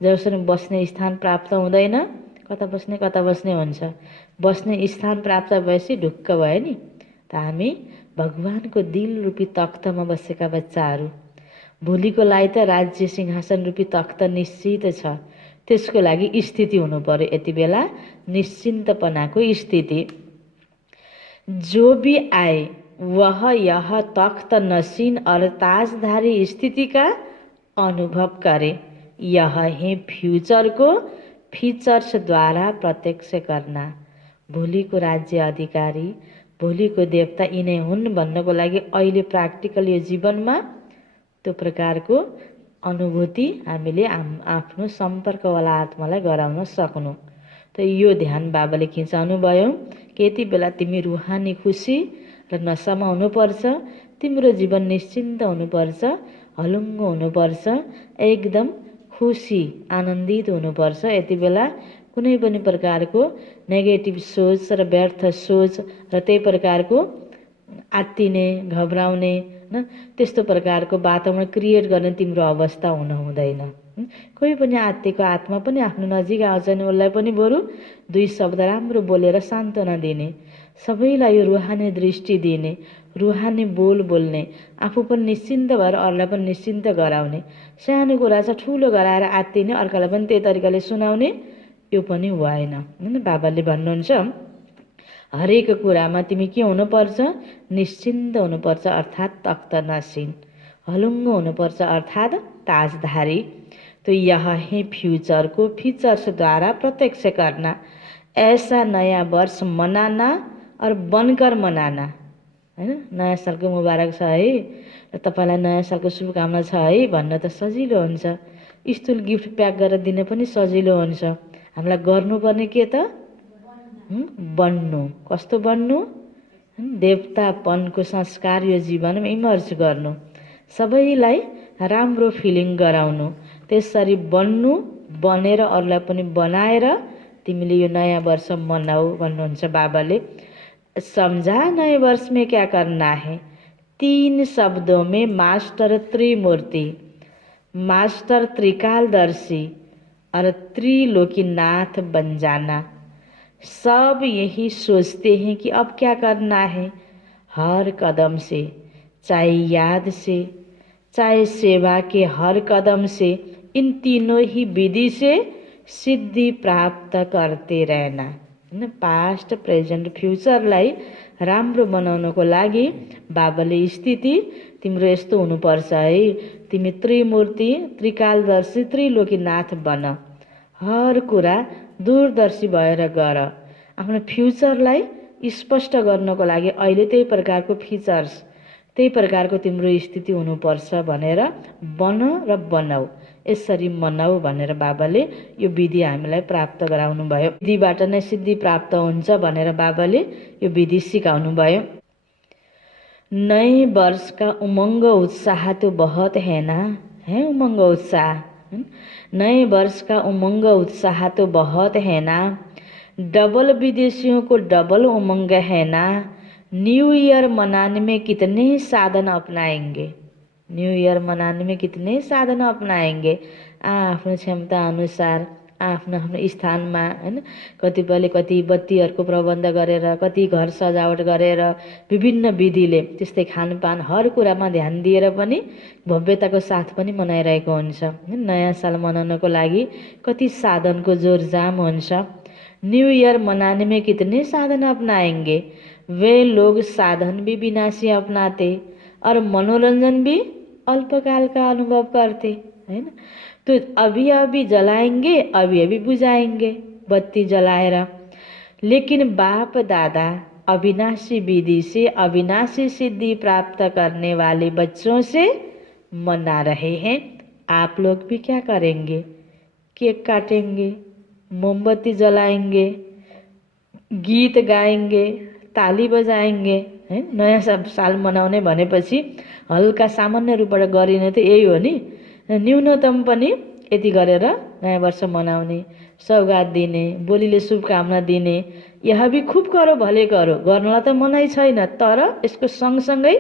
जबसम्म बस्ने स्थान प्राप्त हुँदैन, कता बस्ने हुन्छ। बस्ने स्थान प्राप्त भएपछि ढुक्क भयो नि। त हामी भगवानको दिल रूपी तख्तमा बसेका बच्चाहरू। भोलिको लागि त राज्य सिंहासन रूपी तख्त निश्चित छ। त्यसको लागि स्थिति हुनु पर्यो यति बेला निश्चिन्तपनाको स्थिति। जो भी आए वह यह तख्त नसीन और ताजधारी स्थिति का अनुभव करे। यह है फ्यूचर को फीचर्स द्वारा प्रत्यक्ष करना। भोलिको राज्य अधिकारी, भोलिको देवता यिनै हुन् भन्नको लागि अहिले प्र्याक्टिकल यो जीवनमा त्यो प्रकारको अनुभूति हामीले आफ्नो सम्पर्कवाला आत्मालाई गराउन सक्नु। त यो ध्यान बाबाले खिचाउनु भयो कि यति बेला तिमी रुहानी खुसी र नशामा हुनुपर्छ। तिम्रो जीवन निश्चिन्त हुनुपर्छ, हलुङ्गो हुनुपर्छ, एकदम खुसी आनन्दित हुनुपर्छ। यति बेला कुनै पनि प्रकारको नेगेटिभ सोच र व्यर्थ सोच र त्यही प्रकारको आत्तिने, घबराउने न त्यस्तो प्रकारको वातावरण क्रिएट गर्ने तिम्रो अवस्था हुन हुँदैन। कोही पनि आत्तिको आत्मा पनि आफ्नो नजिक आउँछ नि उसलाई पनि बरु दुई शब्द राम्रो बोलेर सान्त्वना दिने, सबैलाई यो रुहानी दृष्टि दिने, रुहानी बोल बोल्ने, आफू पनि निश्चिन्त भएर अरूलाई पनि निश्चिन्त गराउने। सानो कुरा छ ठुलो गराएर आत्तिने, अर्कालाई पनि त्यही तरिकाले सुनाउने, यो पनि भएन। हैन, बाबाले भन्नुहुन्छ हरेक कुरामा तिमी के हुनुपर्छ? निश्चिन्त हुनुपर्छ अर्थात् तख्त नसीन, हलुङ्गो हुनुपर्छ अर्थात् ताजधारी। तो यह है फ्यूचर को फीचर्स द्वारा प्रत्यक्ष करना। ऐसा नया वर्ष मनाना और बनकर मनाना। हैन, नयाँ सालको मुबारक छ है र तपाईलाई नयाँ सालको शुभकामना छ है भन्न त सजिलो हुन्छ। स्थूल गिफ्ट प्याक गरेर दिन पनि सजिलो हुन्छ। हामीलाई गर्नुपर्ने के त बन्नु। कस्तो बन्नु? देवतापनको संस्कार यो जीवनमा इमर्ज गर्नु, सबैलाई राम्रो फिलिङ गराउनु। त्यसरी बन्नु, बनेर अरूलाई पनि बनाएर तिमीले यो नयाँ वर्ष मनाऊ भन्नुहुन्छ बाबाले। समझा नए वर्ष में क्या करना है? 3 शब्दों में मास्टर त्रिमूर्ति, मास्टर त्रिकालदर्शी और त्रिलोकीनाथ बन जाना। सब यही सोचते हैं कि अब क्या करना है। हर कदम से, चाहे याद से, चाहे सेवा के हर कदम से, इन तीनों ही विधि से सिद्धि प्राप्त करते रहना। हैन, पास्ट प्रेजेन्ट फ्युचरलाई राम्रो बनाउनको लागि बाबाले स्थिति तिम्रो यस्तो हुनुपर्छ है। तिमी त्रिमूर्ति, त्रिकालदर्शी, त्रिलोकीनाथ बन। हर कुरा दूरदर्शी भएर गर। आफ्नो फ्युचरलाई स्पष्ट गर्नको लागि अहिले त्यही प्रकारको फिचर्स, त्यही प्रकारको तिम्रो स्थिति हुनुपर्छ भनेर बन र बनाऊ, यसरी मनाऊ भनेर बाबाले यो विधि हामीलाई प्राप्त गराउनु भयो। विधिबाट नै सिद्धि प्राप्त हुन्छ भनेर बाबाले यो विधि सिकाउनु भयो। नए वर्ष का उमंग उत्साह तो बहुत है ना, है उमंग उत्साह। नए वर्ष का उमंग उत्साह तो बहुत है ना, डबल विदेशियों को डबल उमंग है ना। न्यू ईयर मनाने में कितने साधन अपनाएंगे, न्यू ईयर मनाने में कितने साधन अपनाएंगे। आफ्नो क्षमता अनुसार आफ्नो आफ्नो स्थानमा हैन, कतिपयले कति बत्तीहरूको प्रबन्ध गरेर, कति घर सजावट गरेर, विभिन्न विधिले, त्यस्तै खानपान हर कुरामा ध्यान दिएर पनि भव्यताको साथ पनि मनाइरहेको हुन्छ। नयाँ साल मनाउनको लागि कति साधनको जोरजाम हुन्छ। न्यू ईयर मनाने में कितने साधन अपनाएंगे। वे लोग साधन भी विनाशी अपनाते और मनोरंजन भी अल्पकाल का अनुभव करते, है ना। तो अभी अभी जलाएंगे, अभी अभी बुझाएंगे बत्ती जलाएर। लेकिन बाप दादा अविनाशी विधि से अविनाशी सिद्धि प्राप्त करने वाले बच्चों से मना रहे हैं। आप लोग भी क्या करेंगे? केक काटेंगे, मोमबत्ती जलाएंगे, गीत गाएंगे, ताली बजाएंगे, है। नयाँ साल मनाउने भनेपछि हल्का सामान्य रूपबाट गरिने त यही हो नि। न्यूनतम पनि यति गरेर नयाँ वर्ष मनाउने, सौगात दिने, बोलीले शुभकामना दिने। यहाँ भी खूब करो भले करो, गर्नलाई त मनाइ छैन, तर यसको सँगसँगै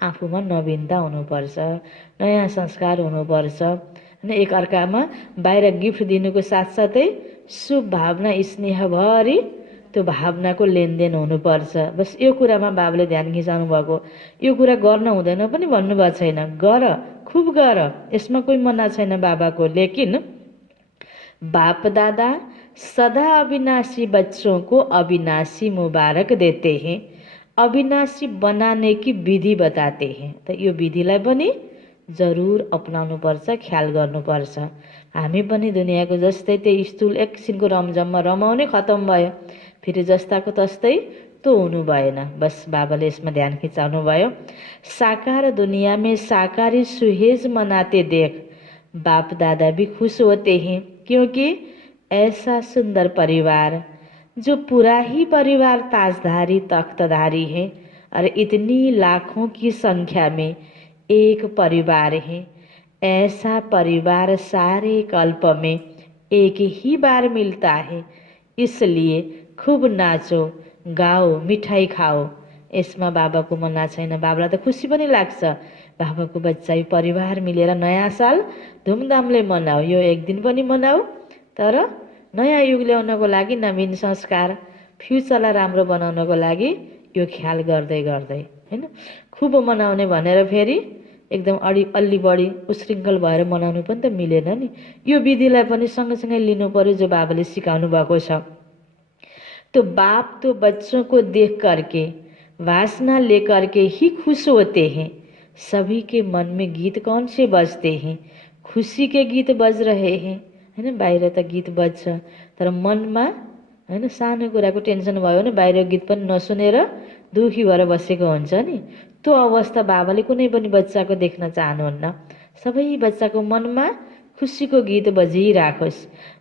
आफूमा नवीनता हुनुपर्छ, नयाँ संस्कार हुनुपर्छ। हैन, एक अर्कामा बाहिर गिफ्ट दिनुको साथसाथै शुभ भावना स्नेहभरि त्यो भावनाको लेनदेन हुनुपर्छ। बस यो कुरामा बाबुले ध्यान खिचाउनु भएको। यो कुरा गर्न हुँदैन पनि भन्नुभएको छैन, गर, खुब गर, यसमा कोही मना छैन बाबाको। लेकिन बाप दादा सदा अविनाशी बच्चों को अविनाशी मुबारक देते हैं, अविनाशी बनाने की विधि बताते हैं। त यो विधिलाई पनि जरुर अपनाउनुपर्छ, ख्याल गर्नुपर्छ। हामी पनि दुनियाँको जस्तै त्यही स्थूल एकछिनको रमझममा रमाउने खतम भयो, फेरि जस्ताको तस्तै तो हुनु भएन। बस बाबाले यसमा ध्यान खिचाउनु भयो। साकार दुनिया में साकारी सुहेज मनाते देख बाप दादा भी खुश होते हैं, क्योंकि ऐसा सुंदर परिवार जो पूरा ही परिवार ताजधारी तख्तधारी है और इतनी लाखों की संख्या में एक परिवार है। ऐसा परिवार सारे कल्प में एक ही बार मिलता है, इसलिए खूब नाचो, गाओ, मिठाई खाओ। यसमा बाबाको मना छैन, बाबालाई त खुसी पनि लाग्छ। बाबाको बच्चा यो परिवार मिलेर नयाँ साल धुमधामले मनाऊ, यो एक दिन पनि मनाऊ, तर नयाँ युग ल्याउनको लागि, नवीन संस्कार, फ्युचरलाई राम्रो बनाउनको लागि यो ख्याल गर्दै गर्दै, हैन। खुब मनाउने भनेर फेरि एकदम अलि बढी उश्रृङ्खल भएर मनाउनु पनि त मिलेन नि। यो विधिलाई पनि सँगसँगै लिनु पर्यो जो बाबाले सिकाउनु भएको छ। तो बाप तो बच्चों को देख करके वासना लेकर के ही खुश होते हैं। सभी के मन में गीत कौन से बजते हैं? खुशी के गीत बज रहे हैं, हैन। बाहिर त गीत बज्छ, तर मनमा हैन सानो कुराको टेन्सन भयो भने बाहिर गीत पनि नसुनेर दुखी भएर बसेको हुन्छ नि। त्यो अवस्था बाबाले कुनै पनि बच्चाको देख्न चाहनुहुन्न। सबै बच्चाको मनमा खुसीको गीत बजिराखोस्।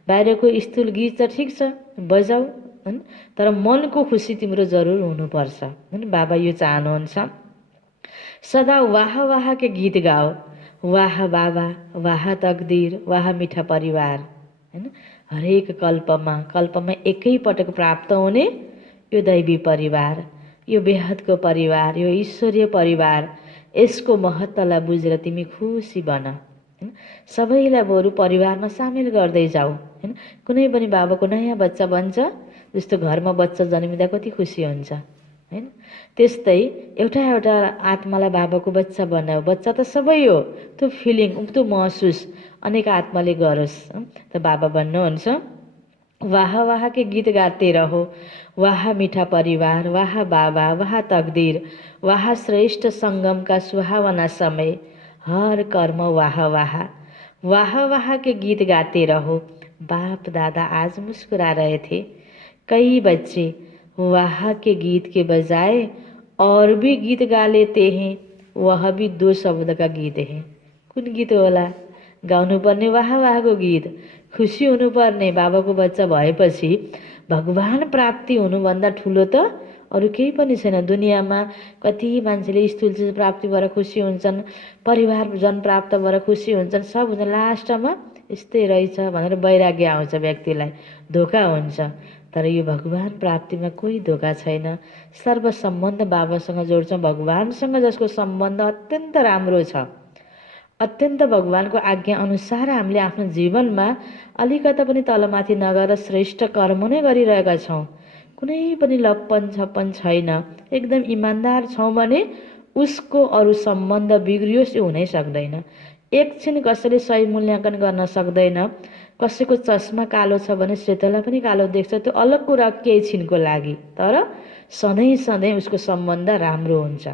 बाहिरको स्थूल गीत त ठिक छ बजाऊ हैन, तर मनको खुसी तिम्रो जरुर हुनुपर्छ हैन। बाबा यो चाहनुहुन्छ सदा वाह वाह के गीत गाओ। वाह बाबा, वाह तकदीर, वाह मिठा परिवार हैन। हरेक कल्पमा एकै पटक प्राप्त हुने यो दैवी परिवार, यो बेहदको परिवार, यो ईश्वरीय परिवार, यसको महत्त्वलाई बुझेर तिमी खुसी बन हैन। सबैलाई बरु परिवारमा सामेल गर्दै जाऊ हैन। कुनै पनि बाबाको नयाँ बच्चा बन्छ, जस्तो घरमा बच्चा जन्मिँदा कति खुसी हुन्छ हैन। त्यस्तै एउटा एउटा आत्मालाई बाबाको बच्चा बनाऊ। बच्चा त सबै हो, त्यो फिलिङ त्यो महसुस अनेक आत्माले गरोस्। त बाबा भन्नुहुन्छ वाह वाह के गीत गाते रहो। वाह मीठा परिवार, वाह बाबा, वाह तकदीर, वाह श्रेष्ठ संगम का सुहावना समय, हर कर्म वाह वाह। वाह वाह के गीत गाते रहो। बाप दादा आज मुस्कुरा रहे थे। कई बच्चे वाह के गीत के बजाय और भी गीत गा लेते हैं, वह भी 2 शब्द का गीत है। कुन गीत होला? गाउनुपर्ने वाह वाहको गीत। खुसी हुनुपर्ने बाबाको बच्चा भएपछि भगवान प्राप्ति हुनुभन्दा ठुलो त अरू केही पनि छैन दुनियाँमा। कति मान्छेले स्थूल चिज प्राप्ति भएर खुसी हुन्छन्, परिवारजन प्राप्त भएर खुसी हुन्छन्, सब हुन्छ। लास्टमा यस्तै रहेछ भनेर वैराग्य आउँछ व्यक्तिलाई, धोका हुन्छ। तर यो भगवान प्राप्तिमा कोही धोका छैन। सर्व सम्बन्ध बाबासँग जोड्छौँ। भगवानसँग जसको सम्बन्ध अत्यन्त राम्रो छ, अत्यन्त भगवानको आज्ञा अनुसार हामीले आफ्नो जीवनमा अलिकता पनि तलमाथि नगरेर श्रेष्ठ कर्म नै गरिरहेका छौँ, कुनै पनि लप्पन छप्पन छैन, एकदम इमान्दार छौँ भने उसको अरू सम्बन्ध बिग्रियोस् यो हुनै सक्दैन। एकछिन कसैले सही मूल्याङ्कन गर्न सक्दैन। कसैको चस्मा कालो छ भने सेतोलाई पनि कालो देख्छ, त्यो अलग कुरा केही छिनको लागि, तर सधैँ सधैँ उसको सम्बन्ध राम्रो हुन्छ।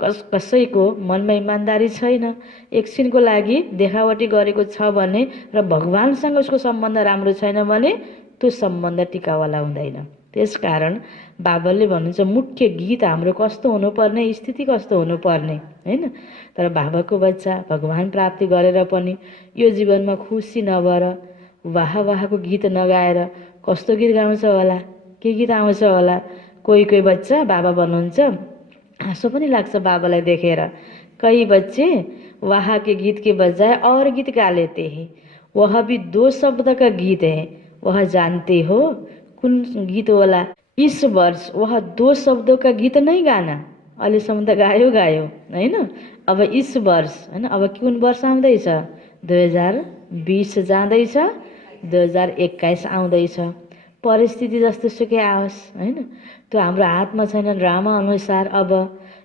कसैको मनमा इमान्दारी छैन, एकछिनको लागि देखावटी गरेको छ भने र भगवानसँग उसको सम्बन्ध राम्रो छैन भने त्यो सम्बन्ध टिकावाला हुँदैन। त्यसकारण बाबाले भन्नुहुन्छ मुख्य गीत हाम्रो कस्तो हुनुपर्ने, स्थिति कस्तो हुनुपर्ने हैन। तर बाबाको बच्चा भगवान प्राप्ति गरेर पनि यो जीवनमा खुसी नभएर वाह वाहको गीत नगाएर कस्तो गीत गाउँछ होला, के गीत आउँछ होला। कोही कोही बच्चा बाबा भन्नुहुन्छ हाँसो पनि लाग्छ बाबालाई देखेर। कई बच्चे वाह के गीत के बजाय और गीत गा लेते हैं, वह भी 2 शब्द का गीत है। वह जानते हो कुन गीत होला? इस वर्ष वह 2 शब्दों का गीत नहीं गाना। अहिलेसम्म त गायो गायो हैन। अब इस वर्ष हैन, अब कुन वर्ष आउँदैछ? 2020 जाँदैछ, 2021 आउँदैछ। परिस्थिति जस्तो सुकै आओस् हैन, त्यो हाम्रो हातमा छैन। ड्रामा अनुसार अब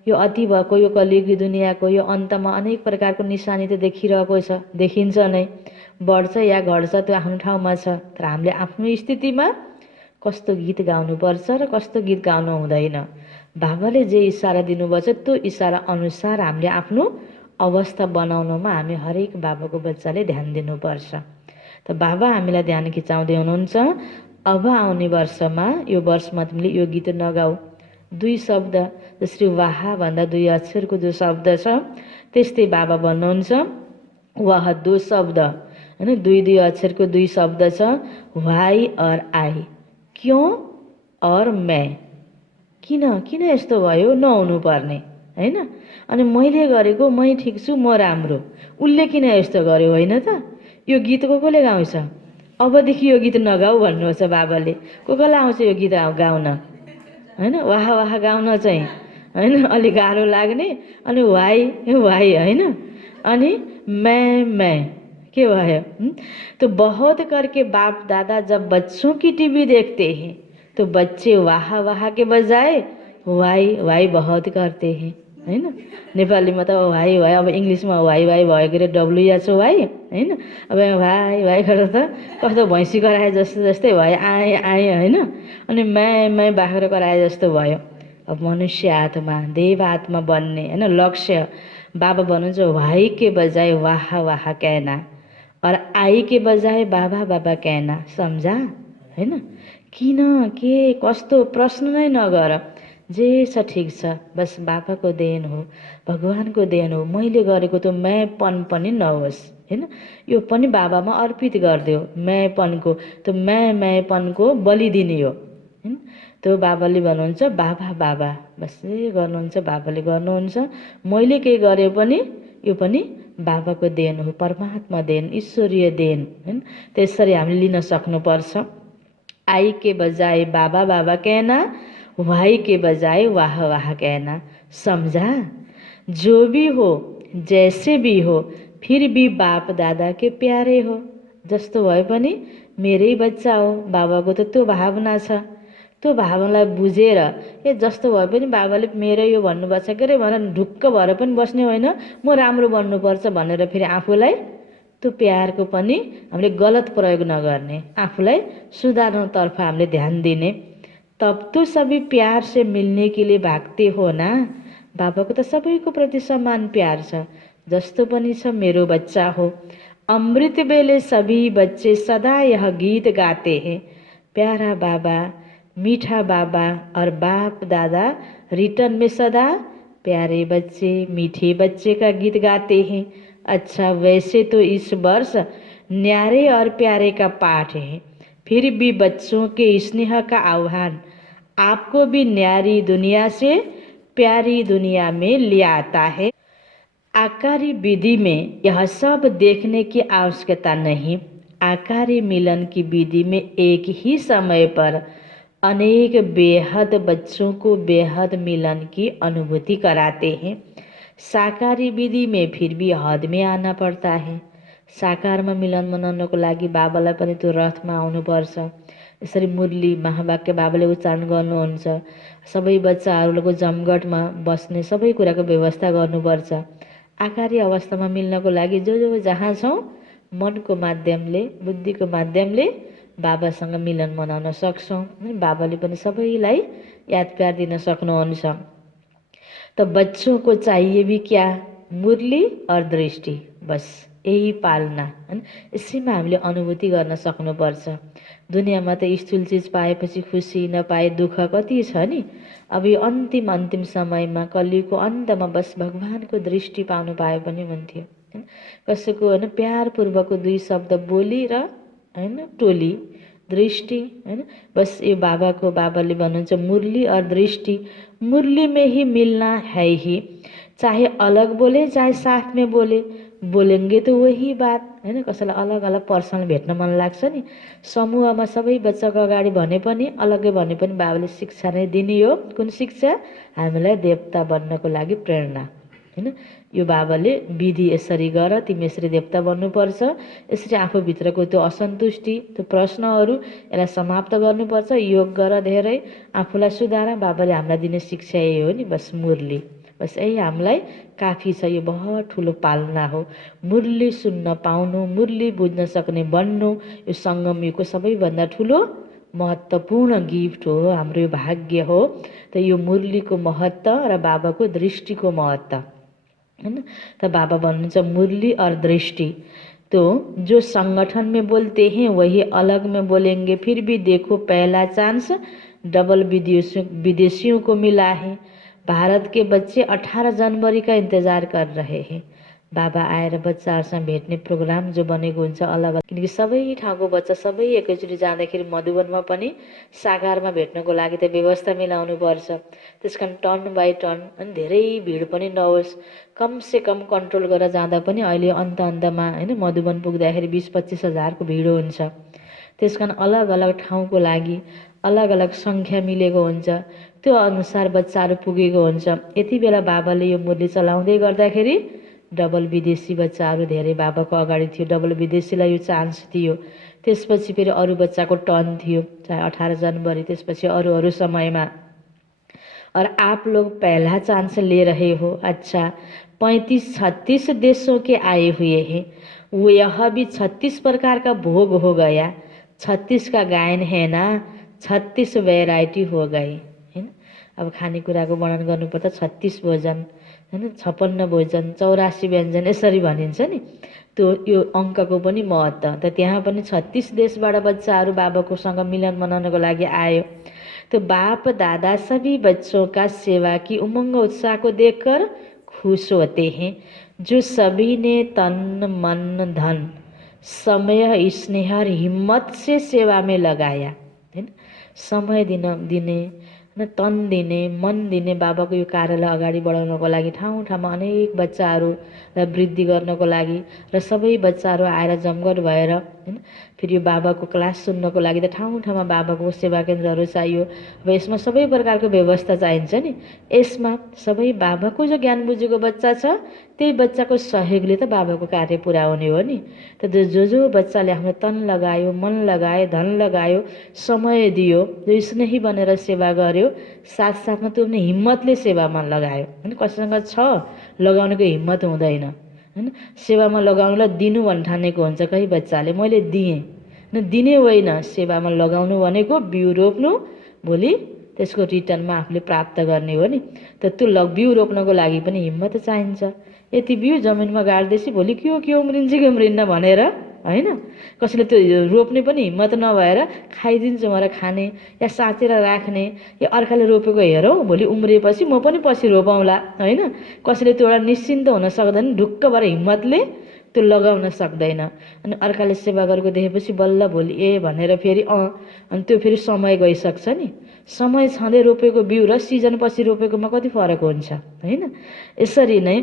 यो अति भएको यो कलियुगी दुनियाँको यो अन्तमा अनेक प्रकारको निशानी त देखिरहेको छ, देखिन्छ नै। बढ्छ या घट्छ त्यो आफ्नो ठाउँमा छ, तर हामीले आफ्नो स्थितिमा कस्तो गीत गाउनुपर्छ र कस्तो गीत गाउनु हुँदैन, बाबाले जे इसारा दिनुभएको छ त्यो इसारा अनुसार हामीले आफ्नो अवस्था बनाउनुमा हामी हरेक बाबाको बच्चाले ध्यान दिनुपर्छ। त बाबा हामीलाई ध्यान खिचाउँदै हुनुहुन्छ अब आउने वर्षमा, यो वर्षमा तिमीले यो गीत नगाऊ। 2 शब्द जसरी वाह भन्दा 2 अक्षरको जो शब्द छ, त्यस्तै बाबा भन्नुहुन्छ वाह 2 शब्द हैन, 2 अक्षरको 2 शब्द छ, वाई और आई, क्यों और मैं। किन यस्तो भयो? नहुनु पर्ने हैन। अनि मैले गरेको मै ठिक छु, म राम्रो, उसले किन यस्तो गर्यो होइन त? यो गीत कसले गाउँछ? अबदेखि यो गीत नगाऊ भन्नुहुन्छ बाबाले। कसलाई आउँछ यो गीत गाउन हैन? वाह वाह गाउन चाहिँ हैन अलि गाह्रो लाग्ने। अनि वाई हैन, अनि मैं के भयो? तो बहुत करके बाप दादा जब बच्चों की टीवी देखते हैं तो बच्चे वाह वाह के बजाय वाई बहुत करते हैं हैन। नेपालीमा त वाई अब इङ्ग्लिसमा वाई भएको रे डब्लुया छ वाई हैन। अब वाई गरेर त कस्तो भैँसी कराए जस्तै भयो, आए हैन। अनि मैं बाख्रा कराए जस्तो भयो। अब मनुष्य आत्मा देव आत्मा बन्ने हैन लक्ष्य बाबा भन्नुहुन्छ वाई के बजाय वाह वाह कहना और आई के बजाय बाबा बाबा कहना, सम्झा हैन। किन के कस्तो प्रश्न नै नगर, जे छ ठिक छ, बस बाबाको देन हो, भगवानको देन हो। मैले गरेको त मैपन पनि नहोस् हैन। यो पनि बाबामा अर्पित गरिदियो मैपनको, त्यो मैपनको बलि दिने हो हैन। त्यो बाबाले भन्नुहुन्छ बाबा बाबा बस गर्नुहुन्छ, बाबाले गर्नुहुन्छ। मैले केही गरे पनि यो पनि बाबाको देन हो, परमात्मा देन, ईश्वरीय देन हैन। त्यसरी हामीले लिन सक्नुपर्छ। आई के बजाय बाबा बाबा कहना, वाई के बजाय वाह वाह कहना। समझा? जो भी हो जैसे भी हो फिर भी बाप दादा के प्यारे हो। जस्तो भए पनि मेरै बच्चा हो, बाबाको त त्यो भावना छ। त्यो भावनालाई बुझेर जस्तो भए पनि बाबाले मेरै यो भन्नुपर्छ के अरे भनेर ढुक्क भएर पनि बस्ने होइन, म राम्रो बन्नुपर्छ भनेर फेरि आफूलाई त्यो प्यारको पनि हामीले गलत प्रयोग नगर्ने, आफूलाई सुधार्नतर्फ हामीले ध्यान दिने। तब तो सबै प्यार से मिल्ने के लिए भाग्ते हो ना। बाबाको त सबैको प्रति समान प्यार छ। जस्तो पनि छ मेरो बच्चा हो। अमृत बेले सभी बच्चे सदा यह गीत गाते हैं। प्यारा बाबा, मीठा बाबा और बाप दादा रिटर्न में सदा प्यारे बच्चे, मीठे बच्चे का गीत गाते हैं। अच्छा, वैसे तो इस वर्ष न्यारे और प्यारे का पाठ है, फिर भी बच्चों के स्नेह का आह्वान आपको भी न्यारी दुनिया से प्यारी दुनिया में ले आता है। आकारी विधि में यह सब देखने की आवश्यकता नहीं। आकारी मिलन की विधि में एक ही समय पर अनेक बेहद बच्चों को बेहद मिलन की अनुभूति कराते हैं। साकारी विधि में फिर भी हद में आना पड़ता है। साकारमा मिलन मनाउनको लागि बाबालाई पनि त्यो रथमा आउनुपर्छ। यसरी मुरली महावाक्य बाबाले उच्चारण गर्नुहुन्छ। सबै बच्चाहरूको जमघटमा बस्ने सबै कुराको व्यवस्था गर्नुपर्छ। आकारी अवस्थामा मिल्नको लागि जो जहाँ छौँ मनको माध्यमले, बुद्धिको माध्यमले बाबासँग मिलन मनाउन सक्छौँ। बाबाले पनि सबैलाई याद प्यार दिन सक्नुहुन्छ। तो बच्चों को चाहिए भी क्या? मुरली और दृष्टि, बस यही पालना हैन। यसैमा हामीले अनुभूति गर्न सक्नुपर्छ। दुनियाँमा त स्थूल चिज पाएपछि खुसी, नपाए दुःख कति छ नि। अब यो अन्तिम समयमा कलियुगको अन्तमा बस भगवानको दृष्टि पाउनु पाए पनि हुन्थ्यो हैन। कसैको हैन प्यारपूर्वकको दुई शब्द बोली र हैन टोली दृष्टि हैन। बस ये बाबाले भन्नुहुन्छ मुरली और दृष्टि, मुरली में ही मिलना है ही। चाहे अलग बोले चाहे साथ में बोले, बोलेंगे तो वही बात हैन। कसैलाई अलग अलग पर्सनल भेट्न मन लाग्छ नि, समूहमा सबै बच्चाको अगाडि भने पनि अलग्गै भने पनि बाबाले शिक्षा नै दिने हो। कुन शिक्षा? हामीलाई देवता बन्नको लागि प्रेरणा हैन। यो बाबाले विधि यसरी गर, तिमी यसरी देवता बन्नुपर्छ, यसरी आफूभित्रको त्यो असन्तुष्टि, त्यो प्रश्नहरू यसलाई समाप्त गर्नुपर्छ, योग गर, धेरै आफूलाई सुधार। बाबाले हामीलाई दिने शिक्षा यही हो नि, बस मुरली, बस यही हामीलाई काफी छ। यो बहुत ठुलो पालना हो। मुरली सुन्न पाउनु, मुरली बुझ्न सक्ने बन्नु, यो सङ्गमयुगको सबैभन्दा ठुलो महत्त्वपूर्ण गिफ्ट हो, हाम्रो यो भाग्य हो। त यो मुरलीको महत्त्व र बाबाको दृष्टिको महत्त्व हैन। तो बाबा भन्नुहुन्छ मुरली और दृष्टि, तो जो संगठन में बोलते हैं वही अलग में बोलेंगे। फिर भी देखो पहला चांस डबल विदेशियों को मिला है। भारत के बच्चे 18 जनवरी का इंतजार कर रहे हैं। बाबा आएर बच्चाहरूसँग भेट्ने प्रोग्राम जो बनेको हुन्छ अलग अलग, किनकि सबै ठाउँको बच्चा सबै एकैचोटि जाँदाखेरि मधुवनमा पनि साकारमा भेट्नको लागि त व्यवस्था मिलाउनु पर्छ। त्यस कारण टर्न बाई टर्न अनि धेरै भिड पनि नहोस्, कम से कम कन्ट्रोल गरेर जाँदा पनि अहिले अन्तमा हैन मधुवन पुग्दाखेरि 20-25 हजारको भिड हुन्छ। त्यस कारण अलग अलग ठाउँको लागि अलग अलग सङ्ख्या मिलेको हुन्छ, त्यो अनुसार बच्चाहरू पुगेको हुन्छ। यति बेला बाबाले यो मुरली चलाउँदै गर्दाखेरि डबल विदेशी बच्चाहरू धेरै बाबाको अगाडि थियो। डबल विदेशीलाई यो चान्स थियो। त्यसपछि फेरि अरू बच्चाको टर्न थियो, चाहे 18 जनवरी, त्यसपछि अरू समयमा। और आप लोग पहला चांस ले रहे हो। अच्छा, 35-36 देशों के आए हुए हैं, वो यह भी 36 प्रकार का भोग हो गया। 36 का गायन है ना, 36 भेराइटी हो गई हैन। अब खानेकुराको वर्णन गर्नुपर्दा 36 भोजन हैन, 56 भोजन, 84 व्यञ्जन यसरी भनिन्छ नि। त्यो यो अङ्कको पनि महत्त्व त त्यहाँ पनि 36 देशबाट बच्चाहरू बाबाकोसँग मिलन मनाउनको लागि आयो। तो बाप दादा सभी बच्चों का सेवा की उमंग उत्साह को देखकर खुश होते हैं। जो सभी ने तन मन धन समय स्नेह और हिम्मत से सेवा में लगाया, हैन। समय दिने होइन, तन दिने, मन दिने बाबाको यो कार्यलाई अगाडि बढाउनको लागि ठाउँ ठाउँमा अनेक बच्चाहरूलाई वृद्धि गर्नको लागि र सबै बच्चाहरू आएर जमघट भएर हैन फेरि यो बाबाको क्लास सुन्नको लागि त ठाउँ ठाउँमा बाबाको सेवा केन्द्रहरू चाहियो। अब यसमा सबै प्रकारको व्यवस्था चाहिन्छ नि। यसमा सबै बाबाको जो ज्ञान बुझेको बच्चा छ त्यही बच्चाको सहयोगले त बाबाको कार्य पुरा हुने हो नि। त जो बच्चाले आफ्नो तन लगायो, मन लगायो, धन लगायो, समय दियो, जो स्नेही बनेर सेवा गर्यो, साथसाथमा त्यो पनि हिम्मतले सेवामा लगायो हैन। कसैसँग छ लगाउनेको हिम्मत हुँदैन हैन। सेवामा लगाउनुलाई दिनु भन्ठानेको हुन्छ कही बच्चाले, मैले दिएँ न, दिने होइन, सेवामा लगाउनु भनेको बिउ रोप्नु, भोलि त्यसको रिटर्नमा आफूले प्राप्त गर्ने हो नि। त त्यो बिउ रोप्नको लागि पनि हिम्मत चाहिन्छ। यति बिउ जमिनमा गाड्दैछ भोलि के उम्रिन्छ कि उम्रिन्न भनेर हैन। कसैले त्यो रोप्ने पनि हिम्मत नभएर खाइदिन्छु भनेर खाने या साँचेर राख्ने, या अर्काले रोपेको हेरौँ भोलि उम्रिएपछि म पनि पछि रोपौँला हैन। कसैले त्यो एउटा निश्चिन्त हुन सक्दैन, ढुक्क भएर हिम्मतले त्यो लगाउन सक्दैन। अनि अर्काले सेवा गरेको देखेपछि बल्ल भोलि भनेर फेरि अनि त्यो फेरि समय गइसक्छ नि। समय छँदै रोपेको बिउ र सिजन पछि रोपेकोमा कति फरक हुन्छ हैन। यसरी नै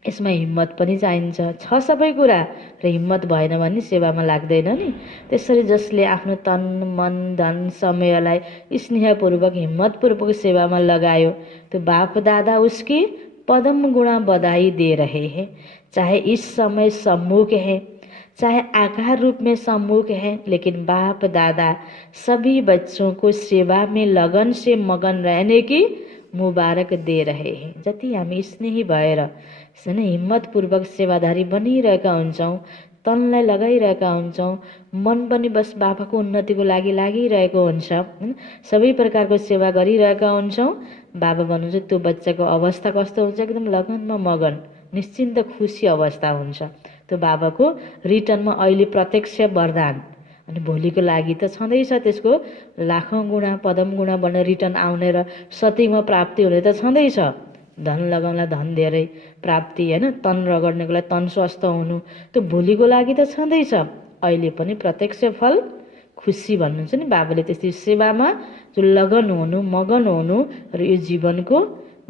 यसमा हिम्मत पनि चाहिन्छ। छ सबै कुरा र हिम्मत भएन भने सेवामा लाग्दैन नि। त्यसरी जसले आफ्नो तन मन धन समयलाई स्नेहपूर्वक हिम्मतपूर्वक सेवामा लगायो, तो बाप दादा उसकी पदम गुणा बधाई दे रहे हैं। चाहे इस समय सम्मुख है, चाहे आकार रूप में सम्मुख है, लेकिन बाप दादा सभी बच्चों को सेवा में लगन से मगन रहने की मुबारक दे रहे हैं। जति हामी स्नेही भएर हिम्मतपूर्वक सेवाधारी बनिरहेका हुन्छौँ, तनलाई लगाइरहेका हुन्छौँ, मन पनि बस बाबाको उन्नतिको लागि लागिरहेको हुन्छ, सबै प्रकारको सेवा गरिरहेका हुन्छौँ। बाबा भन्नुहुन्छ त्यो बच्चाको अवस्था कस्तो हुन्छ, एकदम लगनमा मगन, निश्चिन्त खुसी अवस्था हुन्छ। त्यो बाबाको रिटर्नमा अहिले प्रत्यक्ष वरदान अनि भोलिको लागि त छँदैछ, त्यसको लाखौँ गुणा पदम गुणा बनेर रिटर्न आउने र सतीमा प्राप्ति हुने त छँदैछ। धन लगाउनलाई धन धेरै प्राप्ति हैन, तन रगड्नेको लागि तन स्वस्थ हुनु, त्यो भोलिको लागि त छँदैछ। अहिले पनि प्रत्यक्ष फल खुसी भन्नुहुन्छ नि बाबाले। त्यस्तै सेवामा जो लगन हुनु, मगन हुनु र यो जीवनको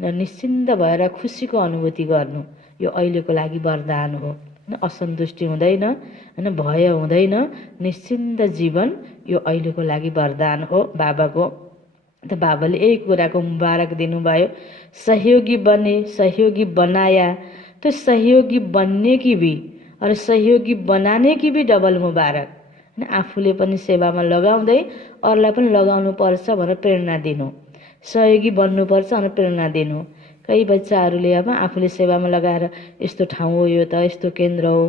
निश्चिन्त भएर खुसीको अनुभूति गर्नु, यो अहिलेको लागि वरदान हो। असन्तुष्टि हुँदैन हैन, भय हुँदैन, निश्चिन्त जीवन यो अहिलेको लागि वरदान हो बाबाको। त बाबाले यही कुराको मुबारक दिनुभयो। सहयोगी बने, सहयोगी बनाया, तो सहयोगी बनने की भी और सहयोगी बनाने की भी डबल मुबारक। आफूले पनि सेवामा लगाउँदै अरूलाई पनि लगाउनु पर्छ भनेर प्रेरणा दिनु, सहयोगी बन्नुपर्छ भनेर प्रेरणा दिनु। कई बच्चाहरूले अब आफूले सेवामा लगाएर यस्तो ठाउँ हो, यो त यस्तो केन्द्र हो,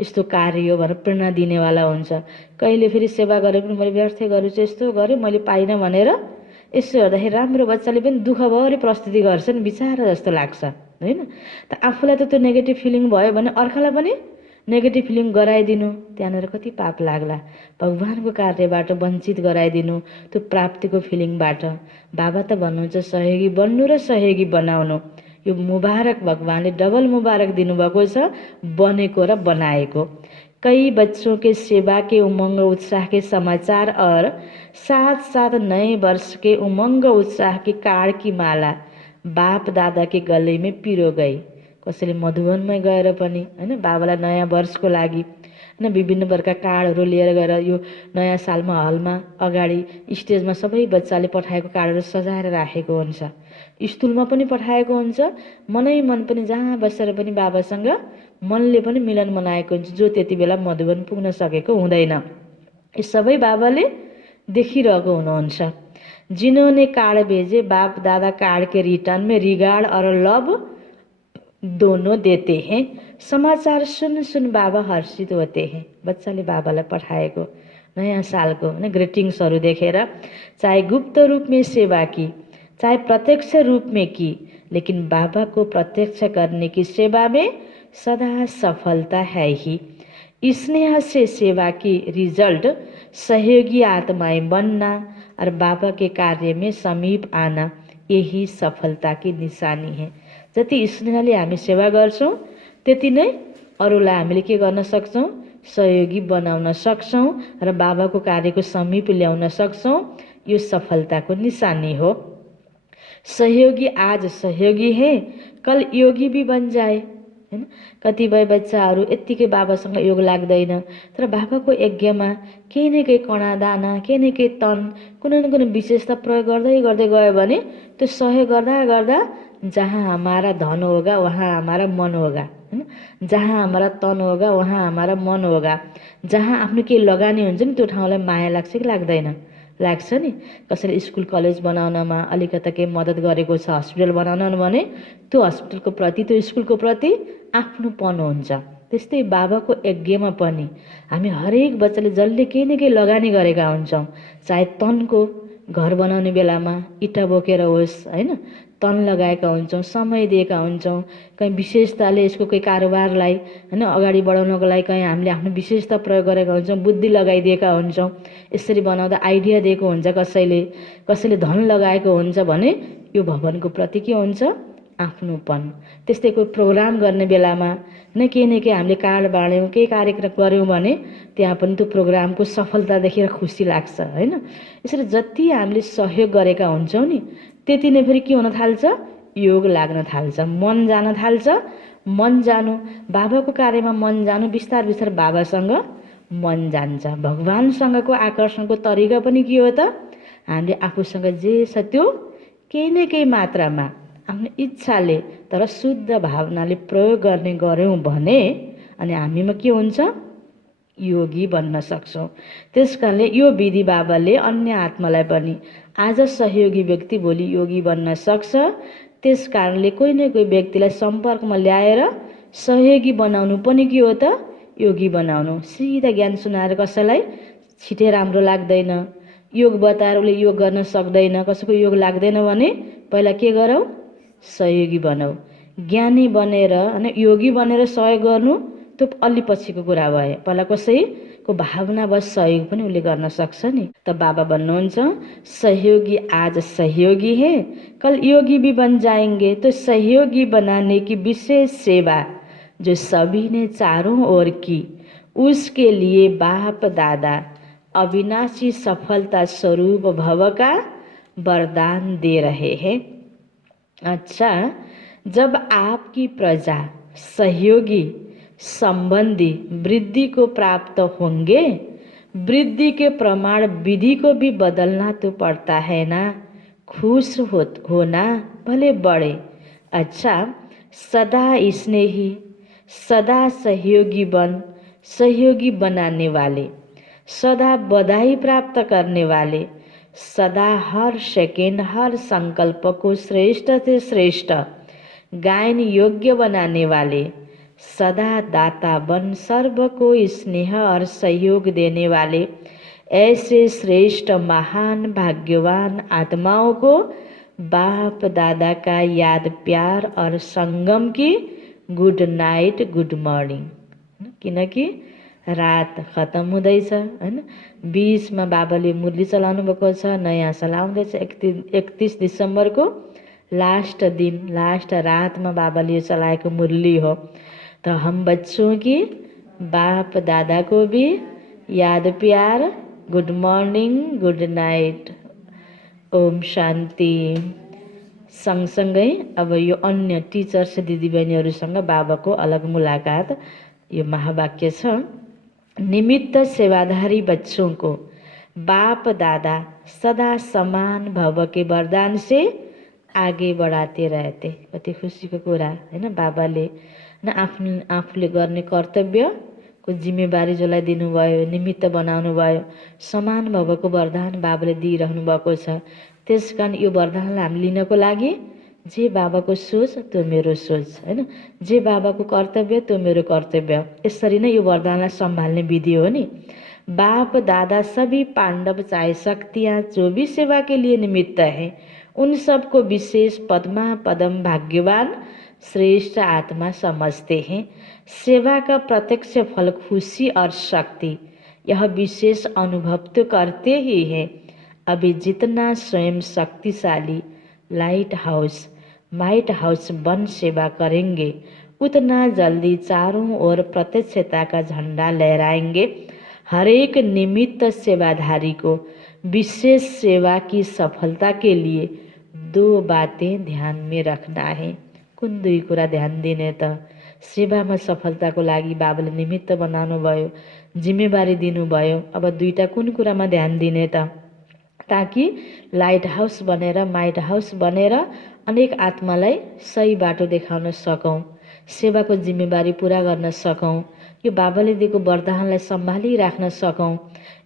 यस्तो कार्य हो भनेर प्रेरणा दिनेवाला हुन्छ। कहिले फेरि सेवा गरे पनि मैले व्यर्थै गरेँ, यस्तो गरेँ मैले पाइनँ भनेर यसो हेर्दाखेरि राम्रो बच्चाले पनि दुःख भरि प्रस्तुति गर्छ नि, बिचारा जस्तो लाग्छ हैन। त आफूलाई त त्यो नेगेटिभ फिलिङ भयो भने अर्कालाई पनि नेगेटिभ फिलिङ गराइदिनु, त्यहाँनिर कति पाप लाग्ला। भगवानको कार्यबाट वञ्चित गराइदिनु, त्यो प्राप्तिको फिलिङबाट। बाबा त भन्नुहुन्छ सहयोगी बन्नु र सहयोगी बनाउनु। यो मुबारक भगवानले डबल मुबारक दिनुभएको छ, बनेको र बनाएको। कई बच्चों के सेवा के उमंग उत्साह के समाचार और साथ साथ नए वर्ष के उमंग उत्साह की काड की माला बाप दादा के गले में पिरो गई। कसैले मधुवनमै गएर पनि हैन बाबालाई नयाँ वर्षको लागि हैन विभिन्न प्रकार कार्डहरू लिएर गएर यो नयाँ सालमा हलमा अगाडि स्टेजमा सबै बच्चाले पठाएको कार्डहरू सजाएर राखेको हुन्छ। स्कुलमा पनि पठाएको हुन्छ, मनै मन पनि जहाँ बसेर पनि बाबासँग मनले पनि मिलन मनाएको हुन्छ, जो त्यति बेला मधुवन पुग्न सकेको हुँदैन। यी सबै बाबाले देखिरहेको हुनुहुन्छ। जिन्होंने कार्ड भेजे बाप दादा कार्ड के रिटर्न में रिगार्ड और लव दोनों देते हैं। समाचार सुन बाबा हर्षित होते हैं। बच्चाले बाबालाई पठाएको नयाँ सालको ग्रिटिङ्सहरू देखेर, चाहे गुप्त रूप में सेवा की, चाहे प्रत्यक्ष रूप में की, लेकिन बाबा को प्रत्यक्ष करने की सेवा में सदा सफलता है ही। स्नेह से सेवा की रिजल्ट सहयोगी आत्माएं बनना और बाबा के कार्य में समीप आना, यही सफलता की निशानी है। जति स्नेहले हामी सेवा गर्छौं त्यति नै अरूलाई हामीले के गर्न सक्छौँ, सहयोगी बनाउन सक्छौँ र बाबाको कार्यको समीप ल्याउन सक्छौँ। यो सफलताको निशानी हो। सहयोगी आज सहयोगी है, कल योगी भी बन जाए, हैन। कतिपय बच्चाहरू यत्तिकै बाबासँग योग लाग्दैन, तर बाबाको यज्ञमा केही न केही कणादाना, केही न केही तन, कुनै न कुनै विशेषता प्रयोग गर्दै गर्दै गयो भने त्यो सहयोग गर्दा गर्दा जहाँ हमारा धन होगा वहाँ हमारा मन होगा, हैन। जहाँ हमारा तन होगा वहाँ हमारा मन होगा। जहाँ आफ्नो केही लगानी हुन्छ नि त्यो ठाउँलाई माया लाग्छ कि लाग्दैन? लाग्छ नि। कसैले स्कुल कलेज बनाउनमा अलिकता केही मद्दत गरेको छ, हस्पिटल बनाउन भने त्यो हस्पिटलको प्रति, त्यो स्कुलको प्रति आफ्नोपन हुन्छ। त्यस्तै बाबाको यज्ञमा पनि हामी हरेक बच्चाले जसले केही न केही लगानी गरेका हुन्छौँ, चाहे तनको घर बनाउने बेलामा इँटा बोकेर होस्, हैन, तन लगाएका हुन्छौँ, समय दिएका हुन्छौँ। कहीँ विशेषताले यसको केही कारोबारलाई, हैन, अगाडि बढाउनको लागि कहीँ हामीले आफ्नो विशेषता प्रयोग गरेका हुन्छौँ, बुद्धि लगाइदिएका हुन्छौँ। यसरी बनाउँदा आइडिया दिएको हुन्छ कसैले, कसैले धन लगाएको हुन्छ भने यो भवनको प्रति के हुन्छ? आफ्नोपन। त्यस्तै कोही प्रोग्राम गर्ने बेलामा केही न केही हामीले कार्ड बाँड्यौँ, केही कार्यक्रम गऱ्यौँ भने त्यहाँ पनि त्यो प्रोग्रामको सफलता देखेर खुसी लाग्छ, हैन। यसरी जति हामीले सहयोग गरेका हुन्छौँ नि त्यति नै फेरि के हुन थाल्छ? योग लाग्न थाल्छ, मन जान थाल्छ। मन जानु, बाबाको कार्यमा मन जानु, बिस्तार बिस्तार बाबासँग मन जान्छ। भगवानसँगको आकर्षणको तरिका पनि के हो त? हामीले आफूसँग जे छ त्यो केही न केही मात्रामा आफ्नो इच्छाले तर शुद्ध भावनाले प्रयोग गर्ने गऱ्यौँ भने अनि हामीमा के हुन्छ? योगी बन्न सक्छौँ। त्यस कारणले यो विधि बाबाले अन्य आत्मालाई पनि आज सहयोगी व्यक्ति भोलि योगी बन्न सक्छ। त्यस कारणले कोही न कोही व्यक्तिलाई सम्पर्कमा ल्याएर सहयोगी बनाउनु पनि के हो त? योगी बनाउनु। सिधा ज्ञान सुनाएर कसैलाई छिटै राम्रो लाग्दैन, योग बताएर उसले योग गर्न सक्दैन, कसैको योग लाग्दैन भने पहिला के गरौँ? सहयोगी बनाऊ। ज्ञानी बनेर हैन योगी बनेर सहयोग गर्नु त्यो अलि पछिको कुरा भयो। पहिला कसैको भावनावश सहयोग पनि उसले गर्न सक्छ नि। त बाबा भन्नुहुन्छ सहयोगी आज सहयोगी है, कल योगी भी बन जाएंगे। तो सहयोगी बनाने की विशेष सेवा जो सभी ने चारों ओर की, उसके लिए बाप दादा अविनाशी सफलता स्वरूप भव का वरदान दे रहे हैं। अच्छा, जब आपकी प्रजा सहयोगी संबंधी वृद्धि को प्राप्त होंगे, वृद्धि के प्रमाण विधि को भी बदलना तो पड़ता है ना। खुश होना भले बड़े। अच्छा, सदा स्नेही, सदा सहयोगी बनाने वाले, सदा बधाई प्राप्त करने वाले, सदा हर सेकेंड हर संकल्प को श्रेष्ठ से श्रेष्ठ गायन योग्य बनाने वाले, सदा दाता बन सर्व को स्नेह और सहयोग देने वाले, ऐसे श्रेष्ठ महान भाग्यवान आत्माओं को बाप दादा का याद प्यार और संगम की गुड नाइट गुड मर्निङ। किनकि रात खत्म हुँदैछ, हैन। 20 मा बाबाले मुरली चलाउनु भएको छ, नयाँ साल आउँदैछ। 31 दिसम्बरको लास्ट दिन, लास्ट रात में बाबाले ये चलाएको मुरली हो। तो हम बच्चों की बाप दादा को भी याद प्यार, गुड मॉर्निंग, गुड नाइट, ओम शान्ति। सँगसँगै अब यो अन्य टिचर्स दिदीबहिनीहरूसँग बाबाको अलग मुलाकात। यो महावाक्य छ, निमित्त सेवाधारी बच्चों को बाप दादा सदा समान भव के वरदान से आगे बढ़ाते रहते। कति खुसीको कुरा हैन। बाबाले आफूले गर्ने कर्तव्यको जिम्मेवारी जसलाई दिनुभयो, निमित्त बनाउनु भयो, समान भवको वरदान बाबाले दिइरहनु भएको छ। त्यसकारण यो वरदानलाई हामी लिनको लागि जे बाबाको सोच त्यो मेरो सोच हैन, जे बाबाको कर्तव्य त्यो मेरो कर्तव्य, यसरी नै यो वरदानलाई सम्हाल्ने विधि हो नि। बाप दादा सभी पांडव चाहे शक्तियाँ जो भी सेवा के लिए निमित्त है, उन सबको विशेष पद्मा पदम भाग्यवान श्रेष्ठ आत्मा समझते हैं। सेवा का प्रत्यक्ष फल खुशी और शक्ति, यह विशेष अनुभव तो करते ही है। अभी जितना स्वयं शक्तिशाली लाइट हाउस माइट हाउस बन सेवा करेंगे, उतना जल्दी चारों ओर प्रत्यक्षता का झंडा लहराएंगे। हर एक निमित्त सेवाधारी को विशेष सेवा की सफलता के लिए 2 बातें ध्यान में रखना है। कुन 2 कुरा ध्यान दिने त? सेवामा सफलताको लागि बाबाले निमित्त बनाउनु भयो, जिम्मेवारी दिनुभयो। अब 2टा कुन कुरामा ध्यान दिने त? ताकि लाइट हाउस बनेर, माइट हाउस बनेर अनेक आत्मालाई सही बाटो देखाउन सकौँ, सेवाको जिम्मेवारी पुरा गर्न सकौँ, यो बाबाले दिएको वरदानलाई सम्हालिराख्न सकौँ।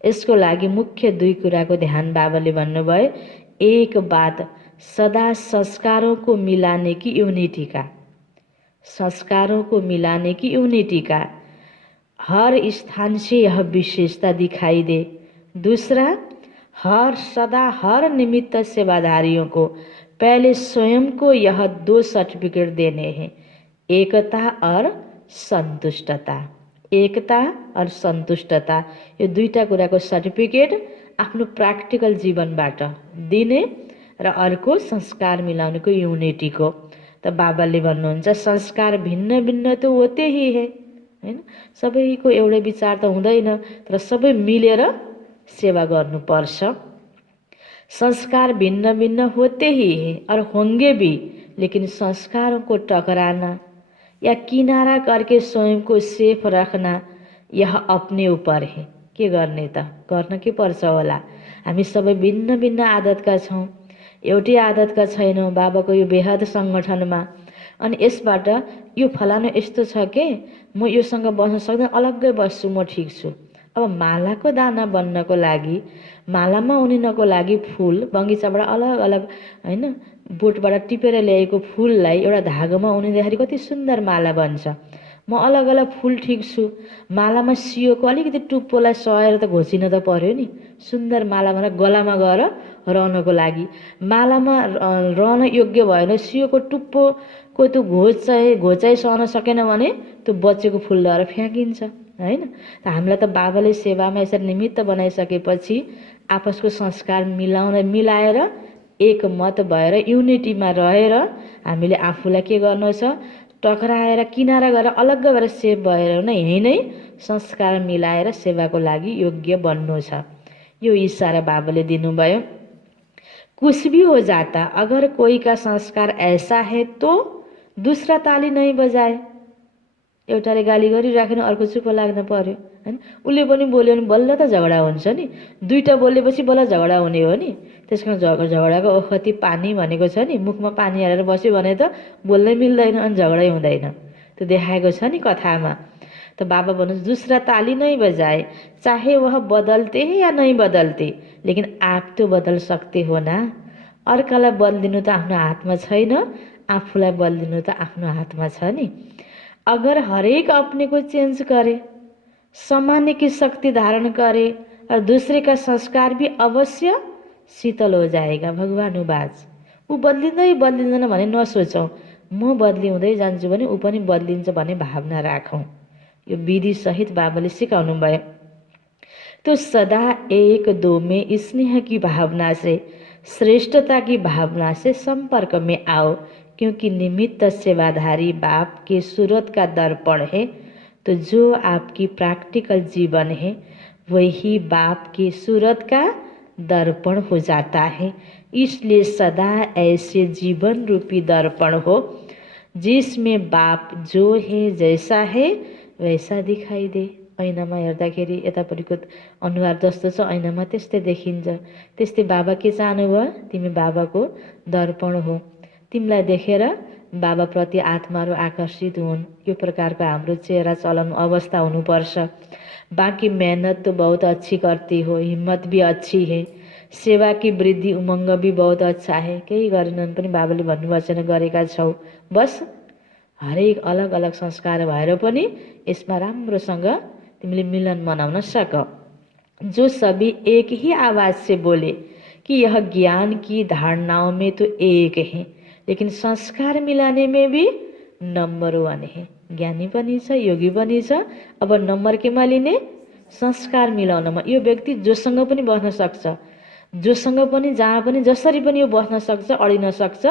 यसको लागि मुख्य 2 कुराको ध्यान बाबाले भन्नुभयो। एक बात, सदा संस्कारों को मिलाने की यूनिटी का, संस्कारों को मिलाने की यूनिटी का, हर स्थान से यह विशेषता दिखाई दे। दूसरा, सदा हर निमित्त सेवाधारियों को पहले स्वयं को यह 2 सर्टिफिकेट देने हैं, एकता और सन्तुष्टता। एकता और सन्तुष्टता, यो 2टा कुराको सर्टिफिकेट आफ्नो प्र्याक्टिकल जीवनबाट दिने र अर्को संस्कार मिलाउनेको युनिटीको। त बाबाले भन्नुहुन्छ संस्कार भिन्न भिन्न तो होते ही है, हैन? सबैको एउटै विचार त हुँदैन, तर सबै मिलेर सेवा गर्नुपर्छ। संस्कार भिन्न भिन्न होते ही है और होंगे भी, लेकिन संस्कारों को टकराना या किनारा करके स्वयं को सेफ रखना यह अपने ऊपर है। के गर्ने त? गर्न के पर्छ होला? हामी सबै भिन्न भिन्न आदतका छौँ, एउटै आदतका छैनौँ बाबाको यो बेहद सङ्गठनमा। अनि यसबाट यो फलानु यस्तो छ के म योसँग बस्न सक्दैन, अलग्गै बस्छु, म ठिक छु। अब मालाको दाना बन्नको लागि, मालामा उनिनको लागि फुल बगैँचाबाट अलग अलग, हैन, बोटबाट टिपेर ल्याएको फुललाई एउटा धागोमा उनिँदाखेरि कति सुन्दर माला बन्छ। म अलग अलग फुल ठिक छु, मालामा सियोको अलिकति टुप्पोलाई सहेर त घोचिन त पर्यो नि। सुन्दर माला भनेर गलामा गएर रहनको लागि, मालामा रहन योग्य भएन, सियोको टुप्पोको त्यो घोचाइ सहन सकेन भने त्यो बचेको फुल लिएर फ्याँकिन्छ, हैन? त हामीलाई त बाबाले सेवामा यसरी निमित्त बनाइसकेपछि आपसको संस्कार मिलाएर एकमत भएर युनिटीमा रहेर हामीले आफूलाई के गर्नु छ? टकराएर किनारा गरेर अलग्ग भएर सेभ भएर नै यही नै संस्कार मिलाएर सेवाको लागि योग्य बन्नु छ। यो इशारा बाबाले दिनुभयो। कुछ भी हो जाता, अगर कोई का संस्कार ऐसा है तो दूसरा ताली नहीं बजाए। एउटाले गाली गरिराखेन अर्को चुप लाग्न पर्यो, हैन? उसले पनि बोल्यो भने बल्ल त झगडा हुन्छ नि। 2टा बोलेपछि बल्ल झगडा हुने हो नि। त्यसकारण झगडाको ओखती पानी भनेको छ नि। मुखमा पानी हालेर बस्यो भने त बोल्नै मिल्दैन अनि झगडै हुँदैन। त्यो देखाएको छ नि कथामा। त बाबा भन्नुहुन्छ दूसरा ताली नहीं बजाए, चाहे वह बदलते हैं या नहीं बदलते, लेकिन आप तो बदल सकते हो ना। अर्कालाई बदलिनु त आफ्नो हातमा छैन, आफूलाई बदलिनु त आफ्नो हातमा छ नि। अगर हरेक अपने को चेंज करे, सामान्य की शक्ति धारण करे और दूसरे का संस्कार भी अवश्य शीतल हो जाएगा। भगवानुवाच। ऊ बदलिँदैन भने नसोचौँ, म बदलिँदै जान्छु भने ऊ पनि बदलिन्छ भन्ने भावना राखौँ। यो विधि सहित बाबाले सिकाउनु भयो। तो सदा एक दो में स्नेह की भावना से, श्रेष्ठता की भावना से संपर्क में आओ, क्योंकि निमित्त सेवाधारी बाप के सूरत का दर्पण है। तो जो आपकी प्रैक्टिकल जीवन है वही बाप की सूरत का दर्पण हो जाता है। इसलिए सदा ऐसे जीवन रूपी दर्पण हो जिसमें बाप जो है जैसा है वैसा दिखाई दे। ऐनामा हेर्दाखेरि यतापट्टिको अनुहार जस्तो छ ऐनामा त्यस्तै देखिन्छ। त्यस्तै बाबा के चाहनुभयो? तिमी बाबाको दर्पण हो। तिमीलाई देखेर बाबाप्रति आत्माहरू आकर्षित हुन्। यो प्रकारको हाम्रो चेहरा चलन अवस्था हुनुपर्छ। बाकी मेहनत तो बहुत अच्छी करती हो, हिम्मत भी अच्छी है, सेवा की वृद्धि उमंग भी बहुत अच्छा है। केही गरेनन् पनि बाबाले भन्नुभएको गरेका छौ। बस हरेक अलग अलग संस्कार भएर पनि यसमा राम्रोसँग तिमीले मिलन मनाउन सक। जो सभी एक ही आवाज से बोले कि यह ज्ञान की धारणाओं में तो एक है, लेकिन संस्कार मिलाने में भी नंबर 1 है। ज्ञानी पनि छ, योगी पनि छ। अब नम्बर केमा लिने? संस्कार मिलाउनमा। यो व्यक्ति जोसँग पनि बस्न सक्छ। जोसँग पनि जहाँ पनि जसरी पनि यो बस्न सक्छ, अडिन सक्छ,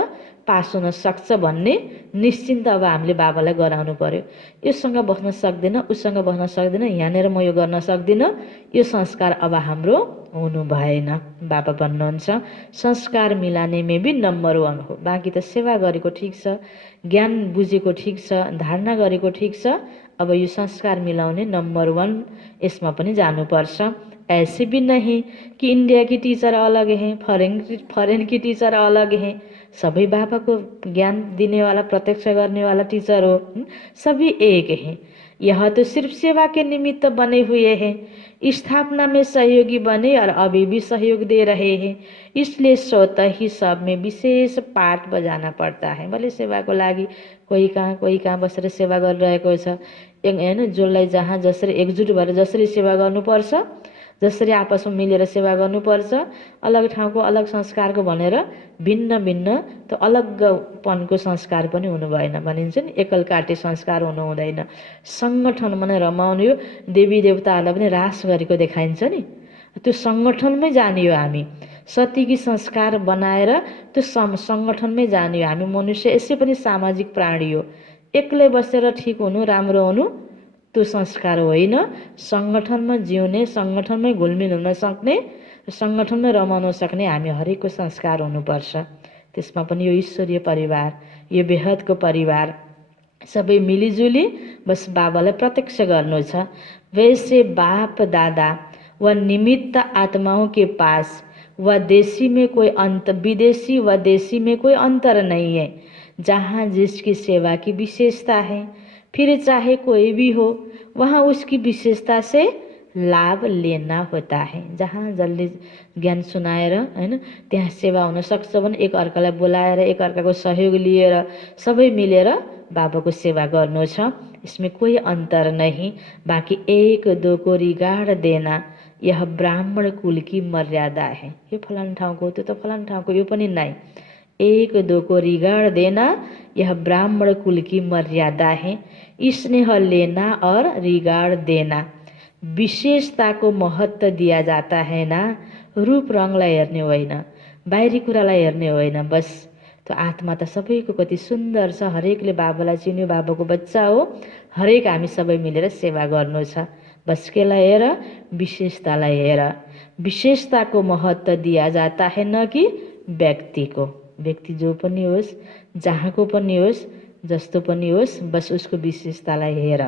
पास हुन सक्छ भन्ने निश्चिन्त अब हामीले बाबालाई गराउनु पर्यो। योसँग बस्न सक्दैन, उसँग बस्न सक्दैन, यहाँनिर म यो गर्न सक्दिनँ, यो संस्कार अब हाम्रो हुनु भएन। बाबा भन्नुहुन्छ संस्कार मिलाने में भी नम्बर 1 हो। बाँकी त सेवा गरेको ठिक छ, ज्ञान बुझेको ठिक छ, धारणा गरेको ठिक छ, अब यो संस्कार मिलाउने नम्बर 1 यसमा पनि जानुपर्छ। ऐसे भी नहीं कि इंडिया की टीचर अलग हैं, फॉरेन की टीचर अलग हैं, सभी बाबा को ज्ञान देने वाला, प्रत्यक्ष करने वाला टीचर हो, सभी एक हैं। यह तो सिर्फ सेवा के निमित्त बने हुए हैं, स्थापना में सहयोगी बने और अभी भी सहयोग दे रहे हैं, इसलिए स्वतः ही सब में विशेष पाठ बजाना पड़ता है। भले सेवाको लागि कोही कहाँ बसेर सेवा गरिरहेको छ, हैन, जसलाई जहाँ जसरी एकजुट भएर जसरी सेवा गर्नुपर्छ, जसरी आपसमा मिलेर सेवा गर्नुपर्छ, अलग ठाउँको अलग संस्कारको भनेर भिन्न भिन्न त अलगपनको संस्कार पनि हुनु भएन। भनिन्छ नि एकल काटे संस्कार हुनु हुँदैन। सङ्गठन भने रमाउने हो, देवी देवताहरूलाई पनि रास गरेको देखाइन्छ नि, त्यो सङ्गठनमै जाने हो हामी। सतीकी संस्कार बनाएर त्यो सङ्गठनमै जाने हो हामी। मनुष्य यसै पनि सामाजिक प्राणी हो। एक्लै बसेर ठिक हुनु, राम्रो हुनु त्यो संस्कार होइन। सङ्गठनमा जिउने, सङ्गठनमै घुलमिल हुन सक्ने, सङ्गठनमै रमाउन सक्ने हामी हरेकको संस्कार हुनुपर्छ। त्यसमा पनि यो ईश्वरीय परिवार, यो बेहदको परिवार सबै मिलिजुली बस बाबालाई प्रत्यक्ष गर्नु छ। वैसे बाप दादा व निमित्त आत्माओं के पास व देशी में कोई विदेशी व देशी में कोई अंतर नहीं है। जहाँ जिसकी सेवा की विशेषता है, फिर चाहे कोई भी हो, वहाँ उसकी विशेषता से लाभ लेना होता है। जहाँ जसले ज्ञान सुनाएर हैन त्यहाँ सेवा हुन सक्छ भने एक अर्कालाई बोलाएर, एक अर्काको सहयोग लिएर सबै मिलेर बाबाको सेवा गर्नु छ। इसमें कोई अंतर नहीं। बाकी एक दो को रिगार्ड देना यह ब्राह्मण कुल की मर्यादा है। यो फलान ठाउँको, त्यो त फलान ठाउँको, यो पनि नहीं। एक दो को रिगार्ड देना यह ब्राह्मण कुल की मर्यादा है। स्नेह लेना और रिगार्ड देना, विशेषता को महत्व दिया जाता है ना, रूप रङलाई हेर्ने होइन, बाहिरी कुरालाई हेर्ने होइन। बस त्यो आत्मा त सबैको कति सुन्दर छ, हरेकले बाबालाई चिन्यो, बाबाको बच्चा हो, हरेक हामी सबै मिलेर सेवा गर्नु छ। बस केलाई हेर, विशेषतालाई हेर। विशेषताको महत्व दिया जाता है न कि व्यक्तिको। व्यक्ति जो पनि होस्, जहाँको पनि होस्, जस्तो पनि होस्, बस उसको विशेषतालाई हेर।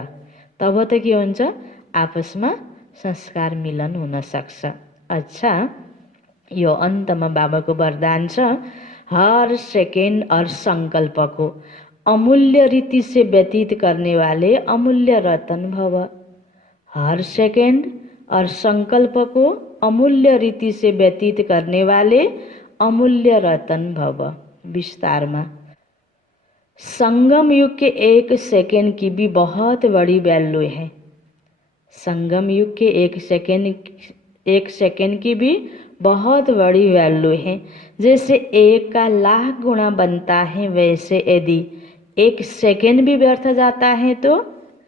तब त के हुन्छ, आपसमा संस्कार मिलन हुन सक्छ। अच्छा, यो अन्तमा बाबाको वरदान छ, हर सेकेंड और संकल्प को अमूल्य रीति से व्यतीत करने वाले अमूल्य रतन भव। हर सेकेंड और संकल्प को अमूल्य रीति से व्यतीत करने वाले अमूल्य रतन भव। विस्तार में संगम युग के एक सेकेंड की भी बहुत बड़ी वैल्यू है। संगम युग के एक सेकेंड की भी बहुत बड़ी वैल्यू है। जैसे 1 का लाख गुना बनता है, वैसे यदि 1 सेकेंड भी व्यर्थ जाता है तो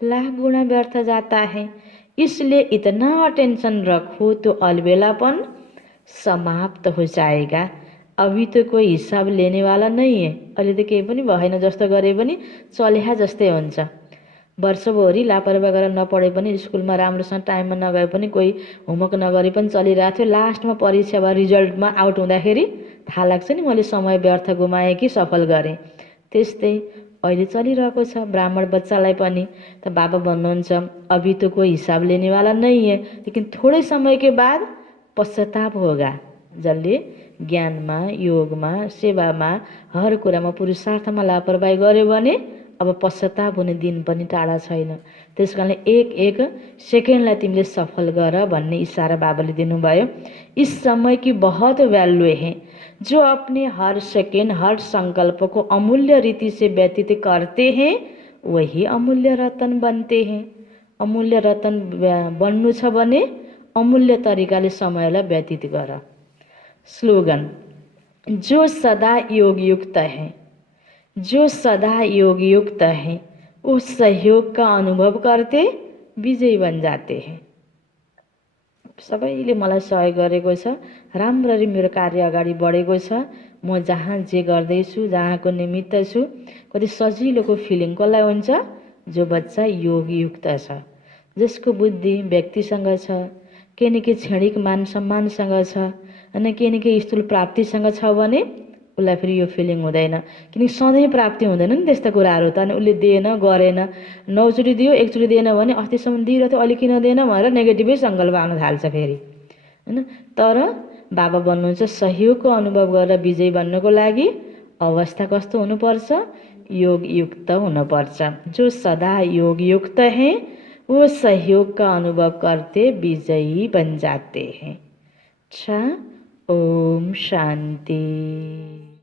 लाख गुना व्यर्थ जाता है। इसलिए इतना अटेंशन रखो तो अलबेलापन समाप्त हो जाएगा। अभी तो कोई हिसाब लेने वाला नहीं है। अहिले त केही पनि भएन, जस्तो गरे पनि चल्या जस्तै हुन्छ। वर्षभरि लापरवाही गरेर नपढे पनि, स्कुलमा राम्रोसँग टाइममा नगए पनि, कोही होमवर्क नगरे पनि चलिरहेको थियो। लास्टमा परीक्षा वा रिजल्टमा आउट हुँदाखेरि थाहा लाग्छ नि मैले समय व्यर्थ गुमाएँ कि सफल गरेँ। त्यस्तै अहिले चलिरहेको छ ब्राह्मण बच्चालाई पनि। त बाबा भन्नुहुन्छ अभी तो कोई हिसाब लेने वाला नहीं है, लेकिन थोड़े समय के बाद पश्चाताप होगा। जसले ज्ञानमा, योगमा, सेवामा, हर कुरामा, पुरुषार्थमा लापरवाही गर्यो भने अब पश्चाताप हुने दिन पनि टाढा छैन। त्यसकारणले एक सेकेन्डलाई तिमीले सफल गर भन्ने इशारा बाबाले दिनुभयो। इस समय की बहुत वैल्यू है। जो अपने हर सेकेंड, हर संकल्प को अमूल्य रीति से व्यतीत करते हैं, वही अमूल्य रतन बनते हैं। अमूल्य रतन बन्नु छ भने अमूल्य तरिकाले समयलाई व्यतीत गर। स्लोगन, जो सदा योगयुक्त है, जो सदा योगयुक्त है, उस सहयोग का अनुभव करते विजयी बन जाते हैं। सबैले मलाई सहयोग गरेको छ। राम्ररी मेरो कार्य अगाडि बढेको छ। म जहाँ जे गर्दैछु, जहाँको निमित्त छु, कति सजिलोको फिलिङ कसलाई हुन्छ? जो बच्चा योगयुक्त छ, जसको बुद्धि व्यक्तिसँग छ, केही न केही क्षणिक मान सम्मानसँग छ, अनि केही न केही स्थूल प्राप्तिसँग छ भने उसलाई फेरि यो फिलिङ हुँदैन। किनकि सधैँ प्राप्ति हुँदैन नि त्यस्ता कुराहरू त। अनि उसले दिएन, गरेन, 9 चोटि दियो, 1 चोटि दिएन भने अस्तिसम्म दिइरहेको थियो, अहिले किन दिएन भनेर नेगेटिभै सङ्कल्प आउन थाल्छ फेरि, होइन। तर बाबा भन्नुहुन्छ सहयोगको अनुभव गरेर विजयी बन्नको लागि अवस्था कस्तो हुनुपर्छ? योगयुक्त हुनुपर्छ। जो सदा योगयुक्त हैं वो सहयोग का अनुभव करते विजयी बन जाते हैं। अच्छा, ओम शांति।